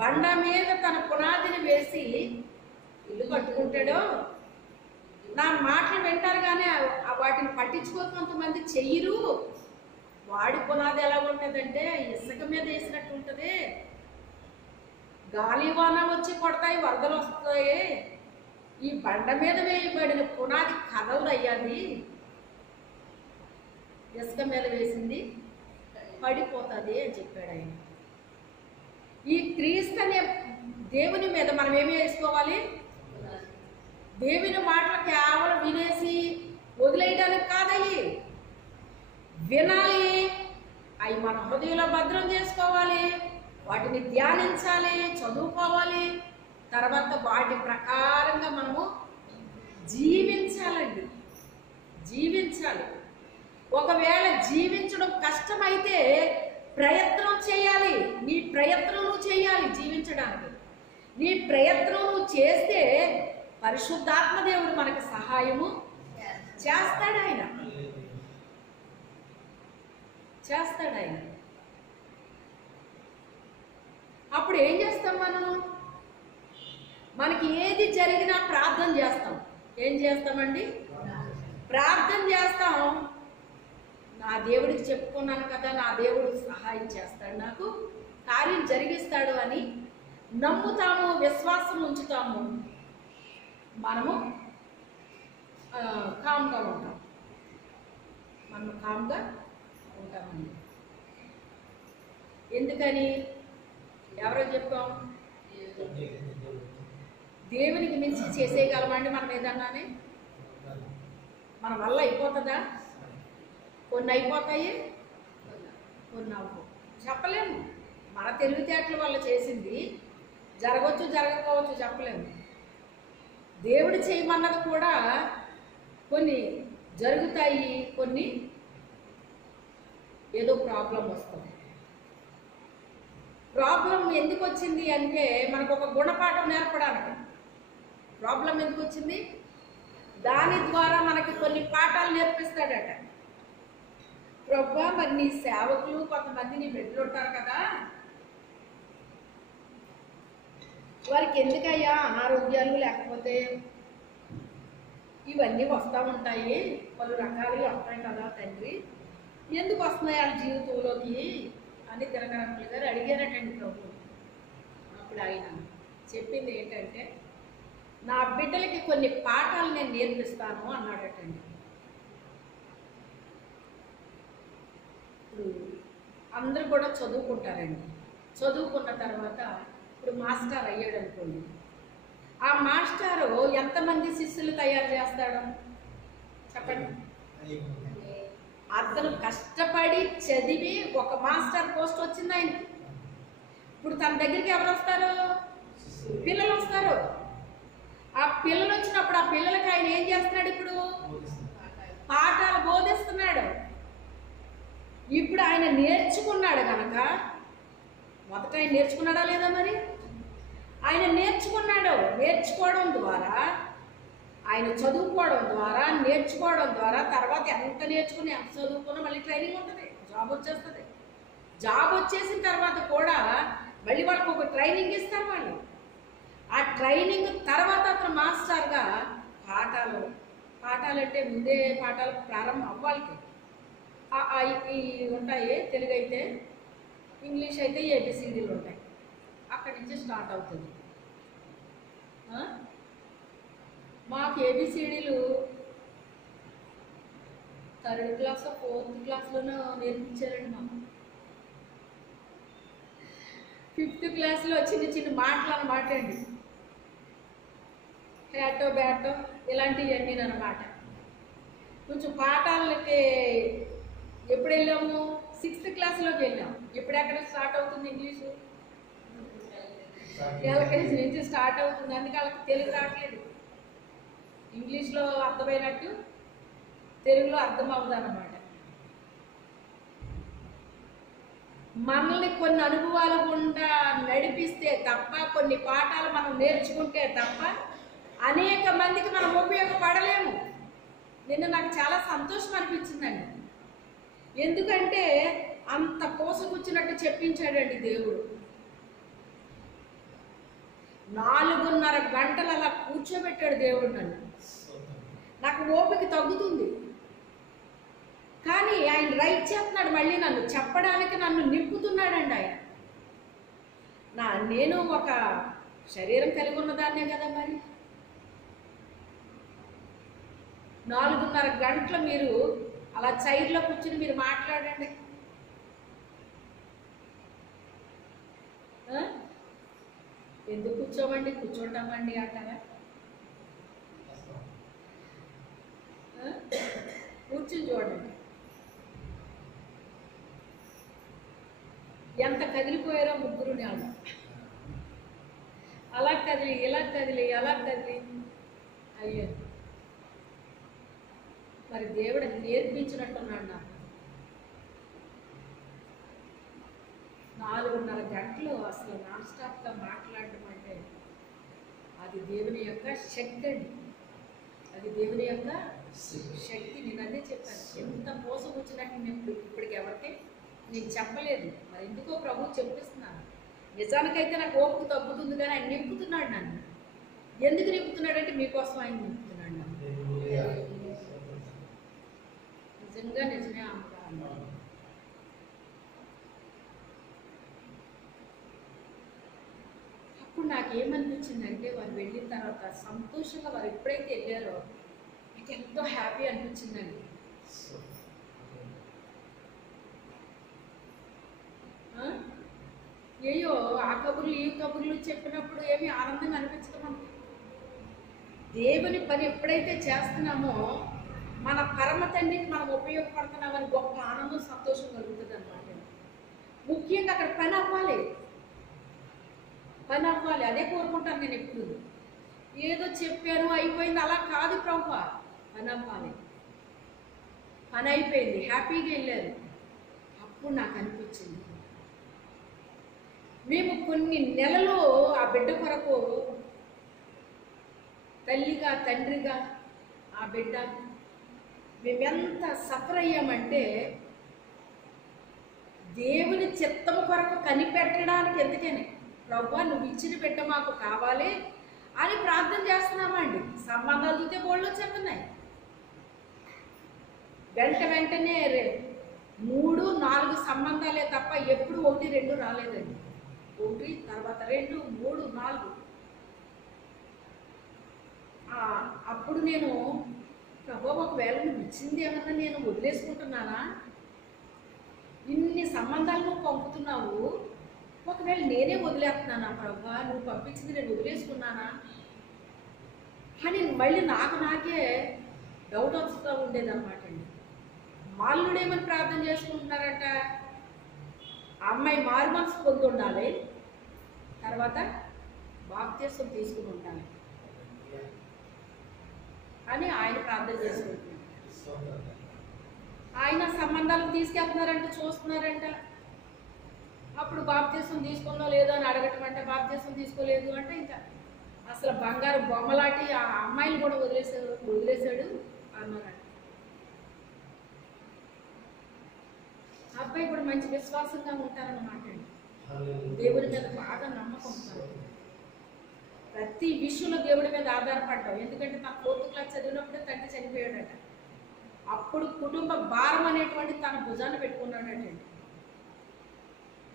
బండ మీద తన పునాదిని వేసి ఇల్లు కట్టుకుంటాడు. నా మాటలు వింటారు కానీ వాటిని పట్టించుకో కొంతమంది చెయ్యరు. వాడి పునాది ఎలా ఉంటుందంటే ఇసుక మీద వేసినట్టు ఉంటుంది. గాలి వాన వచ్చి కొడతాయి, వరదలు వస్తాయి. ఈ బండ మీద వేయబడిన పునాది కదలదు అయ్యాది. ఇసుక మీద వేసింది పడిపోతుంది అని చెప్పాడు ఆయన. ఈ క్రీస్తు అనే దేవుని మీద మనం ఏమి వేసుకోవాలి? దేవుని మాటలు కేవలం వినేసి వదిలేయడానికి కాదయ్యి, వినాలి. అవి మన హృదయంలో భద్రం చేసుకోవాలి, వాటిని ధ్యానించాలి, చదువుకోవాలి. తర్వాత వాటి ప్రకారంగా మనము జీవించాలండి, జీవించాలి. ఒకవేళ జీవించడం కష్టమైతే ప్రయత్నం చేయాలి. నీ ప్రయత్నం నువ్వు చేయాలి జీవించడానికి. నీ ప్రయత్నం నువ్వు చేస్తే పరిశుద్ధాత్మ దేవుడు మనకు సహాయము చేస్తాడు. ఆయన అప్పుడు ఏం చేస్తాం మనం? మనకి ఏది జరిగినా ప్రార్థన చేస్తాం. ఏం చేస్తామండి? ప్రార్థన చేస్తాం. నా దేవుడికి చెప్పుకున్నాను కదా, నా దేవుడు సహాయం చేస్తాడు, నాకు కార్యం జరిగిస్తాడు అని నమ్ముతాము, విశ్వాసం ఉంచుతాము. మనము కామ్గా ఉంటాం. మనము కామ్గా ఉంటామండి. ఎందుకని? ఎవరో చెప్పాం? దేవునికి మించి చేసేయగలమండి మనం ఏదన్నానే? మన వల్ల అయిపోతుందా? కొన్ని అయిపోతాయి, కొన్ని అవ్వవు. చెప్పలేము. మన తెలివితేటల వల్ల చేసింది జరగవచ్చు జరగకపోవచ్చు చెప్పలేము. దేవుడు చేయమన్నది కూడా కొన్ని జరుగుతాయి, కొన్ని ఏదో ప్రాబ్లం వస్తుంది. ప్రాబ్లం ఎందుకు వచ్చింది అంటే మనకు ఒక గుణపాఠం నేర్పడానికి. ప్రాబ్లం ఎందుకు వచ్చింది? దాని ద్వారా మనకి కొన్ని పాఠాలు నేర్పిస్తాడట. ప్రభువా, మరి నీ సేవకులు కొంతమంది నీ బిడ్డలు ఉంటారు కదా, వారికి ఎందుకయ్యా అనారోగ్యాలు లేకపోతే ఇవన్నీ వస్తూ ఉంటాయి, పలు రకాలుగా వస్తాయి కదా తండ్రి, ఎందుకు వస్తున్నాయి వాళ్ళ జీవితంలోకి అని తిరగరంపులు గారు అడిగారటండి ప్రభు. అప్పుడు ఆయన చెప్పింది ఏంటంటే, నా బిడ్డలకి కొన్ని పాఠాలు నేను నేర్పిస్తాను అన్నాడటండి. ఇప్పుడు అందరూ కూడా చదువుకుంటారండి. చదువుకున్న తర్వాత ఇప్పుడు మాస్టర్ అయ్యాడు అనుకోండి, ఆ మాస్టారు ఎంతమంది శిష్యులు తయారు చేస్తాడు చెప్పండి? అతను కష్టపడి చదివి ఒక మాస్టర్ పోస్ట్ వచ్చింది ఆయనకి. ఇప్పుడు తన దగ్గరికి ఎవరు వస్తారు? పిల్లలు వస్తారు. ఆ పిల్లలు వచ్చినప్పుడు ఆ పిల్లలకి ఆయన ఏం చేస్తున్నాడు? ఇప్పుడు పాఠాలు బోధిస్తున్నాడు. ఇప్పుడు ఆయన నేర్చుకున్నాడు కనుక, మొదట ఆయన నేర్చుకున్నాడా లేదా? మరి ఆయన నేర్చుకున్నాడు. నేర్చుకోవడం ద్వారా, ఆయన చదువుకోవడం ద్వారా, నేర్చుకోవడం ద్వారా, తర్వాత ఎంత నేర్చుకుని ఎంత చదువుకున్నా మళ్ళీ ట్రైనింగ్ ఉంటుంది, జాబ్ వచ్చేస్తుంది. జాబ్ వచ్చేసిన తర్వాత కూడా మళ్ళీ వాళ్ళకి ఒక ట్రైనింగ్ ఇస్తారు వాళ్ళు. ఆ ట్రైనింగ్ తర్వాత అతను మాస్టర్గా పాఠాలు అంటే ముందే పాఠాలు ప్రారంభం అవ్వాలి. ఉంటాయి, తెలుగు అయితే, ఇంగ్లీష్ అయితే ఏబిసిడీలు ఉంటాయి. అక్కడి నుంచి స్టార్ట్ అవుతుంది. మాకు ఏబిసిడీలు 3rd క్లాస్ 4th క్లాస్లోనే నేర్పించారండి. మాకు 5th క్లాస్లో చిన్న చిన్న మాటలు అన్నమాట అండి. హ్యాటో బ్యాటో ఇలాంటివన్నీ అన్నమాట. కొంచెం పాఠాలకి ఎప్పుడు వెళ్ళాము? 6th క్లాస్లోకి వెళ్ళాము. ఇప్పుడు ఎక్కడ స్టార్ట్ అవుతుంది ఇంగ్లీషు? ఎల్కేజీ నుంచి స్టార్ట్ అవుతుంది. అందుకే వాళ్ళకి తెలుగు రావట్లేదు. ఇంగ్లీష్లో అర్థమైనట్టు తెలుగులో అర్థం అవ్వదు అన్నమాట. మనల్ని కొన్ని అనుభవాలు గుండా నడిపిస్తే తప్ప, కొన్ని పాఠాలు మనం నేర్చుకుంటే తప్ప అనేక మందికి మనం ఉపయోగపడలేము. నిన్న నాకు చాలా సంతోషం అనిపించిందండి. ఎందుకంటే అంత పోసగుచ్చినట్టు చెప్పించాడండి దేవుడు. 4:30 గంటలు అలా కూర్చోబెట్టాడు దేవుడు నన్ను. నాకు ఓపిక తగ్గుతుంది, కానీ ఆయన రైట్ చేస్తున్నాడు. మళ్ళీ నన్ను చెప్పడానికి నన్ను నింపుతున్నాడండి ఆయన. నేను ఒక శరీరం కలిగి ఉన్నదాన్నే కదా, మరి 4:30 గంటలు మీరు అలా చైర్లో కూర్చుని మీరు మాట్లాడండి. ఎందుకు కూర్చోమండి, కూర్చోంటామండి అంటారా? కూర్చుని చూడండి ఎంత కదిలిపోయారో ముగ్గురు. అలా కదిలి ఇలా కదిలి అలా కదిలి అయ్యో, మరి దేవుడు నేర్పించినట్టున్నాడు నాకు. 4:30 గంటలు అసలు నాన్ స్టాప్గా మాట్లాడడం అంటే అది దేవుని యొక్క శక్తి అండి. అది దేవుని యొక్క శక్తి. నేను అదే చెప్పాను, ఎంత మోసకొచ్చినట్టు నేను ఇప్పటికి ఎవరికి నేను చెప్పలేదు. మరి ఎందుకో ప్రభు చెప్పిస్తున్నాను. నిజానికైతే నాకు ఓపిక తగ్గుతుంది, కానీ ఆయన నింపుతున్నాడు నన్ను. ఎందుకు నింపుతున్నాడంటే మీకోసం ఆయన నింపుతున్నాడు నన్ను. నిజంగా నిజమే అమ్మగా. అప్పుడు నాకేమనిపించిందంటే, వారు వెళ్ళిన తర్వాత సంతోషంగా వారు ఎప్పుడైతే వెళ్ళారో నాకు ఎంతో హ్యాపీ అనిపించిందండి. అయ్యో, ఆ కబుర్లు ఈ కబుర్లు చెప్పినప్పుడు ఏమీ ఆనందంగా అనిపించదు మనకి. దేవుని పని ఎప్పుడైతే చేస్తున్నామో మన పరమ తండ్రికి మనం ఉపయోగపడుతున్నామని గొప్ప ఆనందం, సంతోషం కలుగుతుంది అన్నమాట. ముఖ్యంగా అక్కడ పని అవ్వాలి, పని అవ్వాలి. అదే కోరుకుంటాను నేను ఎప్పుడు. ఏదో చెప్పాను అయిపోయింది అలా కాదు ప్రభువా, పని అవ్వాలి. పని అయిపోయింది, హ్యాపీగా వెళ్ళారు. అప్పుడు నాకు అనిపించింది మేము కొన్ని నెలలు ఆ బిడ్డ కొరకు తల్లిగా తండ్రిగా ఆ బిడ్డ మేమెంత సఫర్ అయ్యామంటే దేవుని చిత్తం కొరకు కనిపెట్టడానికి ఎందుకని ప్రభువా నువ్వు ఇచ్చిన బిడ్డ మాకు కావాలి అని ప్రార్థన చేస్తున్నామండి. సంబంధాలు చూస్తే బోళ్ళు చెప్తున్నాయి. వెంటనే 3-4 సంబంధాలే తప్ప ఎప్పుడు 1-2 రాలేదండి. 1 తర్వాత 2, 3, 4. అప్పుడు నేను ప్రభు ఒకవేళ నువ్వు ఇచ్చింది ఏమన్నా నేను వదిలేసుకుంటున్నానా, ఇన్ని సంబంధాలు నువ్వు పంపుతున్నావు, ఒకవేళ నేనే వదిలేస్తున్నానా ప్రభు, నువ్వు పంపించింది నేను వదిలేసుకున్నానా అని మళ్ళీ నాకే డౌట్ వస్తూ ఉండేదన్నమాట అండి. మాల్లుడేమని ప్రార్థన చేసుకుంటున్నారట, అమ్మాయి మారు మనసు పొంది ఉండాలి, తర్వాత బాప్తిసం తీసుకుని ఉండాలి అని ఆయన ప్రార్థన చేసుకుంటున్నారు. ఆయన సంబంధాలకు తీసుకెళ్తున్నారంట, చూస్తున్నారంట. అప్పుడు బాప్తిసం తీసుకున్నా లేదో అని అడగటం అంటే బాప్తిసం తీసుకోలేదు అంటే ఇంకా అసలు బంగారు బొమ్మలాంటి ఆ అమ్మాయిని కూడా వదిలేశాడు అన్నారంట. అబ్బాయి కూడా మంచి విశ్వాసంగా ఉంటారన్నమాట అండి. దేవుడి మీద బాగా నమ్మకం ఉంటారు. ప్రతి విషయంలో దేవుడి మీద ఆధారపడ్డాం. ఎందుకంటే నా 4th క్లాస్ చదివినప్పుడే తండ్రి చనిపోయాడట. అప్పుడు కుటుంబ భారం అనేటువంటి తన భుజాన్ని పెట్టుకున్నాడటండి.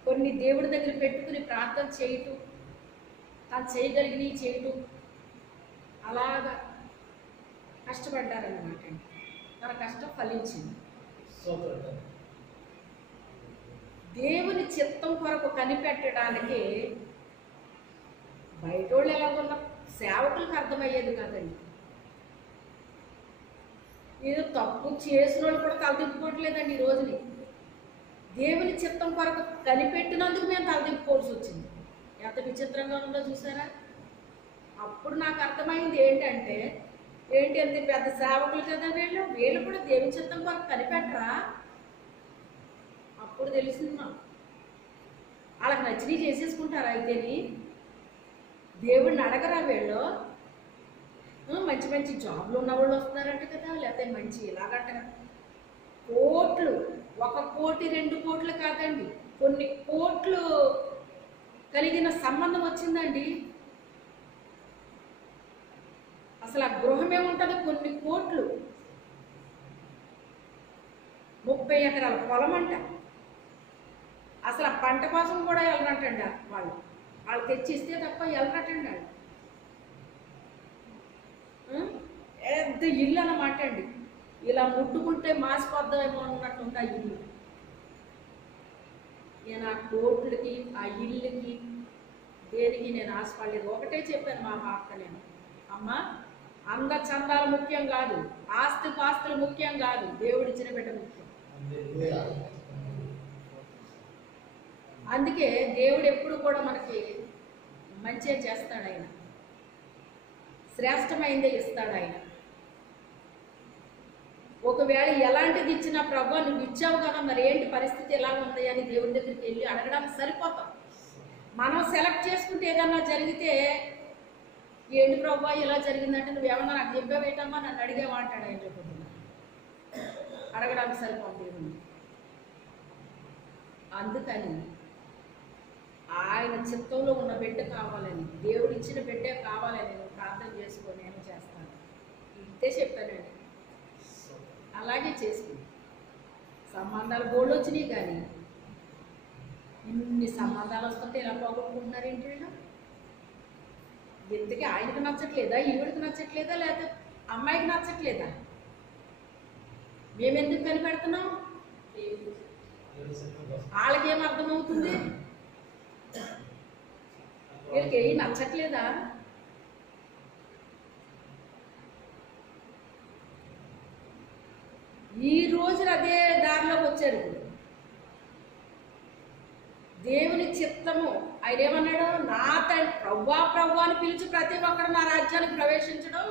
కొన్ని దేవుడి దగ్గర పెట్టుకుని ప్రార్థన చేయటం, తను చేయగలిగినవి చేయటం, అలాగా కష్టపడ్డారన్నమాట అండి. తన కష్టం ఫలించింది. దేవుని చిత్తం కొరకు కనిపెట్టడానికి బయట వాళ్ళు ఎలా ఉన్న సేవకులకు అర్థమయ్యేది కాదండి. ఏదో తప్పు చేసిన వాళ్ళు కూడా తలదిప్పుకోవట్లేదండి ఈ రోజుని. దేవుని చిత్తం కొరకు కనిపెట్టినందుకు మేము తలదిప్పుకోవాల్సి వచ్చింది. ఎంత విచిత్రంగా ఉందో చూసారా. అప్పుడు నాకు అర్థమైంది ఏంటంటే ఎంత పెద్ద సేవకులు కదా వీళ్ళు కూడా దేవుని చిత్తం కొరకు కనిపెట్టరా. అప్పుడు తెలిసింది మాకు వాళ్ళకి నచ్చినవి చేసేసుకుంటారా. అయితేని దేవుడిని అడగరా వీళ్ళు. మంచి మంచి జాబ్లు ఉన్న వాళ్ళు వస్తున్నారంట కదా, లేకపోతే మంచి ఇలాగంట కోట్లు, 1 కోటి 2 కోట్లు కాదండి, కొన్ని కోట్లు కలిగిన సంబంధం వచ్చిందండి. అసలు ఆ గృహం ఏముంటుందో కొన్ని కోట్లు, 30 ఎకరాల పొలం అంట. అసలు ఆ పంట కోసం కూడా వెళ్ళనట్టండి వాళ్ళు తెచ్చిస్తే తప్ప వెళ్ళనట్టండి. పెద్ద ఇల్లు అన్నమాట అండి. ఇలా ముట్టుకుంటే మాసిపోద్దామేమో అన్నట్టుంది ఆ ఇల్లు. నేను ఆ కోట్లకి ఆ ఇల్లుకి దేనికి నేను ఆశపడలేదు. ఒకటే చెప్పాను మా పాప, నేను అమ్మ అంద చందాలు ముఖ్యం కాదు, ఆస్తి పాస్తులు ముఖ్యం కాదు, దేవుడిచ్చిన బిడ్డ ముఖ్యం. అందుకే దేవుడు ఎప్పుడు కూడా మనకి మంచిగా చేస్తాడు. ఆయన శ్రేష్టమైందే ఇస్తాడు. ఆయన ఒకవేళ ఎలాంటిది ఇచ్చినా ప్రభు నువ్వు ఇచ్చావు కదా, మరి ఏంటి పరిస్థితి ఎలా ఉంది అని దేవుడి దగ్గరికి వెళ్ళి అడగడానికి సరిపోతాం. మనం సెలెక్ట్ చేసుకుంటే ఏదన్నా జరిగితే ఏంటి ప్రభు ఇలా జరిగిందంటే నువ్వేమన్నా నాకు చెప్పావేటమ్మా నన్ను అడిగేవా అంటాడు ఆయన. చెప్పుకుంటున్నా అడగడానికి సరిపోతుంది దేవుడిని. అందుకని ఆయన చిత్తంలో ఉన్న బిడ్డ కావాలని, దేవుడిచ్చిన బిడ్డే కావాలని నేను ప్రార్థన చేసుకొని నేను చేస్తాను. ఇంతే చెప్పానండి. అలాగే చేసుకుని సంబంధాలు గోళ్ళు వచ్చినాయి, కానీ ఇన్ని సంబంధాలు వస్తుంటే ఎలా పోగొట్టుకుంటున్నారు ఏంటి వీళ్ళు? ఎందుకే ఆయనకు నచ్చట్లేదా, ఈవిడికి నచ్చట్లేదా, లేకపోతే అమ్మాయికి నచ్చట్లేదా? మేమెందుకు కనిపెడుతున్నాం? వాళ్ళకేం అర్థమవుతుంది? వీళ్ళకి ఏం నచ్చట్లేదా? ఈ రోజున అదే దారిలోకి వచ్చారు. ఇప్పుడు ప్రవేశించడము. ఆయన ఏమన్నాడు? నా తండ్రి ప్రవ్వా ప్రవ్వా అని పిలిచి ప్రతి ఒక్కరు నా రాజ్యానికి ప్రవేశించడం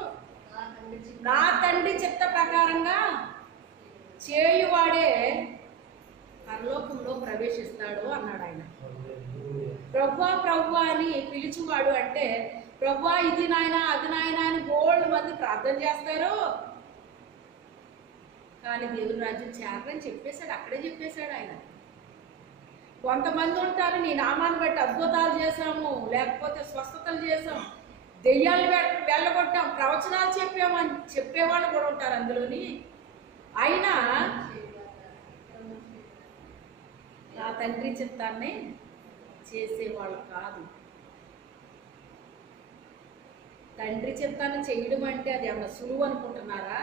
నా తండ్రి చిత్త ప్రకారంగా చేయువాడే పరలోకంలో ప్రవేశిస్తాడు అన్నాడు ఆయన. ప్రవ్వా ప్రవ్వా అని పిలిచివాడు అంటే ప్రవ్వా ఇది నాయన అది నాయన అని బోల్డ్ మంది ప్రార్థన చేస్తారు, కానీ దేవుని రాజ్యం చేరని చెప్పేశాడు. అక్కడే చెప్పేశాడు ఆయన. కొంతమంది ఉంటారు, నీ నామాన్ని బట్టి అద్భుతాలు చేశాము, లేకపోతే స్వస్థతలు చేసాం, దెయ్యాలు వెళ్ళగొట్టాం, ప్రవచనాలు చెప్పామని చెప్పేవాళ్ళు కూడా ఉంటారు అందులోని. అయినా నా తండ్రి చిత్తాన్ని చేసేవాళ్ళు కాదు. తండ్రి చిత్తాన్ని చేయడం అంటే అది ఏమన్నా సులువు అనుకుంటున్నారా?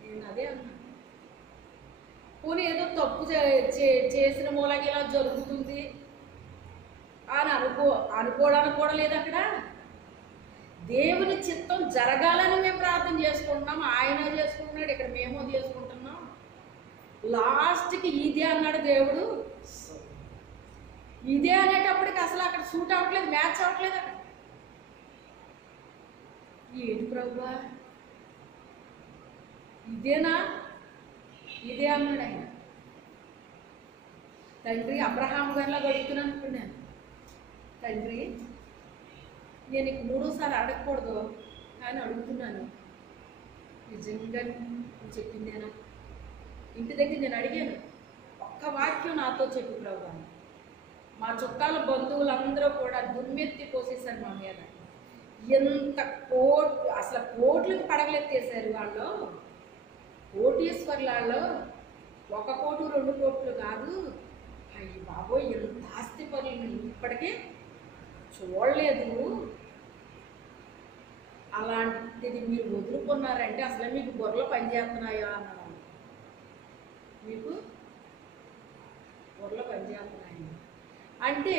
నేను అదే అన్నా. పోనీ ఏదో తప్పు చేసిన మూలంగా ఇలా జరుగుతుంది అని అనుకోవడానికి కూడా లేదు అక్కడ. దేవుని చిత్తం జరగాలని మేము ప్రార్థన చేసుకుంటున్నాం, ఆయన చేసుకుంటున్నాడు, ఇక్కడ మేము చేసుకుంటున్నాం. లాస్ట్కి ఇదే అన్నాడు దేవుడు. ఇదే అనేటప్పటికి అసలు అక్కడ సూట్ అవ్వట్లేదు, మ్యాచ్ అవ్వట్లేదు. అక్కడ ఏంటి ప్రభువా ఇదేనా? ఇదే అన్నాడు ఆయన. తండ్రి అబ్రహాం గారిలా అడుగుతున్నాను అనుకున్నాను. తండ్రి నేను ఇక 3సారి అడగకూడదు కానీ అడుగుతున్నాను, నిజంగా నువ్వు చెప్పిందేనా? ఇంటి దగ్గర నేను అడిగాను, ఒక్క వాక్యం నాతో చెప్పు ప్రభు అని. మా చుట్టాల బంధువులందరూ కూడా దుమ్మెత్తి పోసేశారు మా మీద. ఎంత అసలు కోట్లకు పడగలెత్తేసారు వాళ్ళు. కోటీశ్వర్లాల్లో 1 కోటి 2 కోట్లు కాదు, అయ్యి బాబోయ్ ఎంత ఆస్తి పనులు ఇప్పటికీ చూడలేదు. అలాంటిది మీరు వదులుకున్నారంటే అసలు మీకు బుర్రలు పనిచేస్తున్నాయా అన్నాను. మీకు బుర్రలు పనిచేస్తున్నాయి అంటే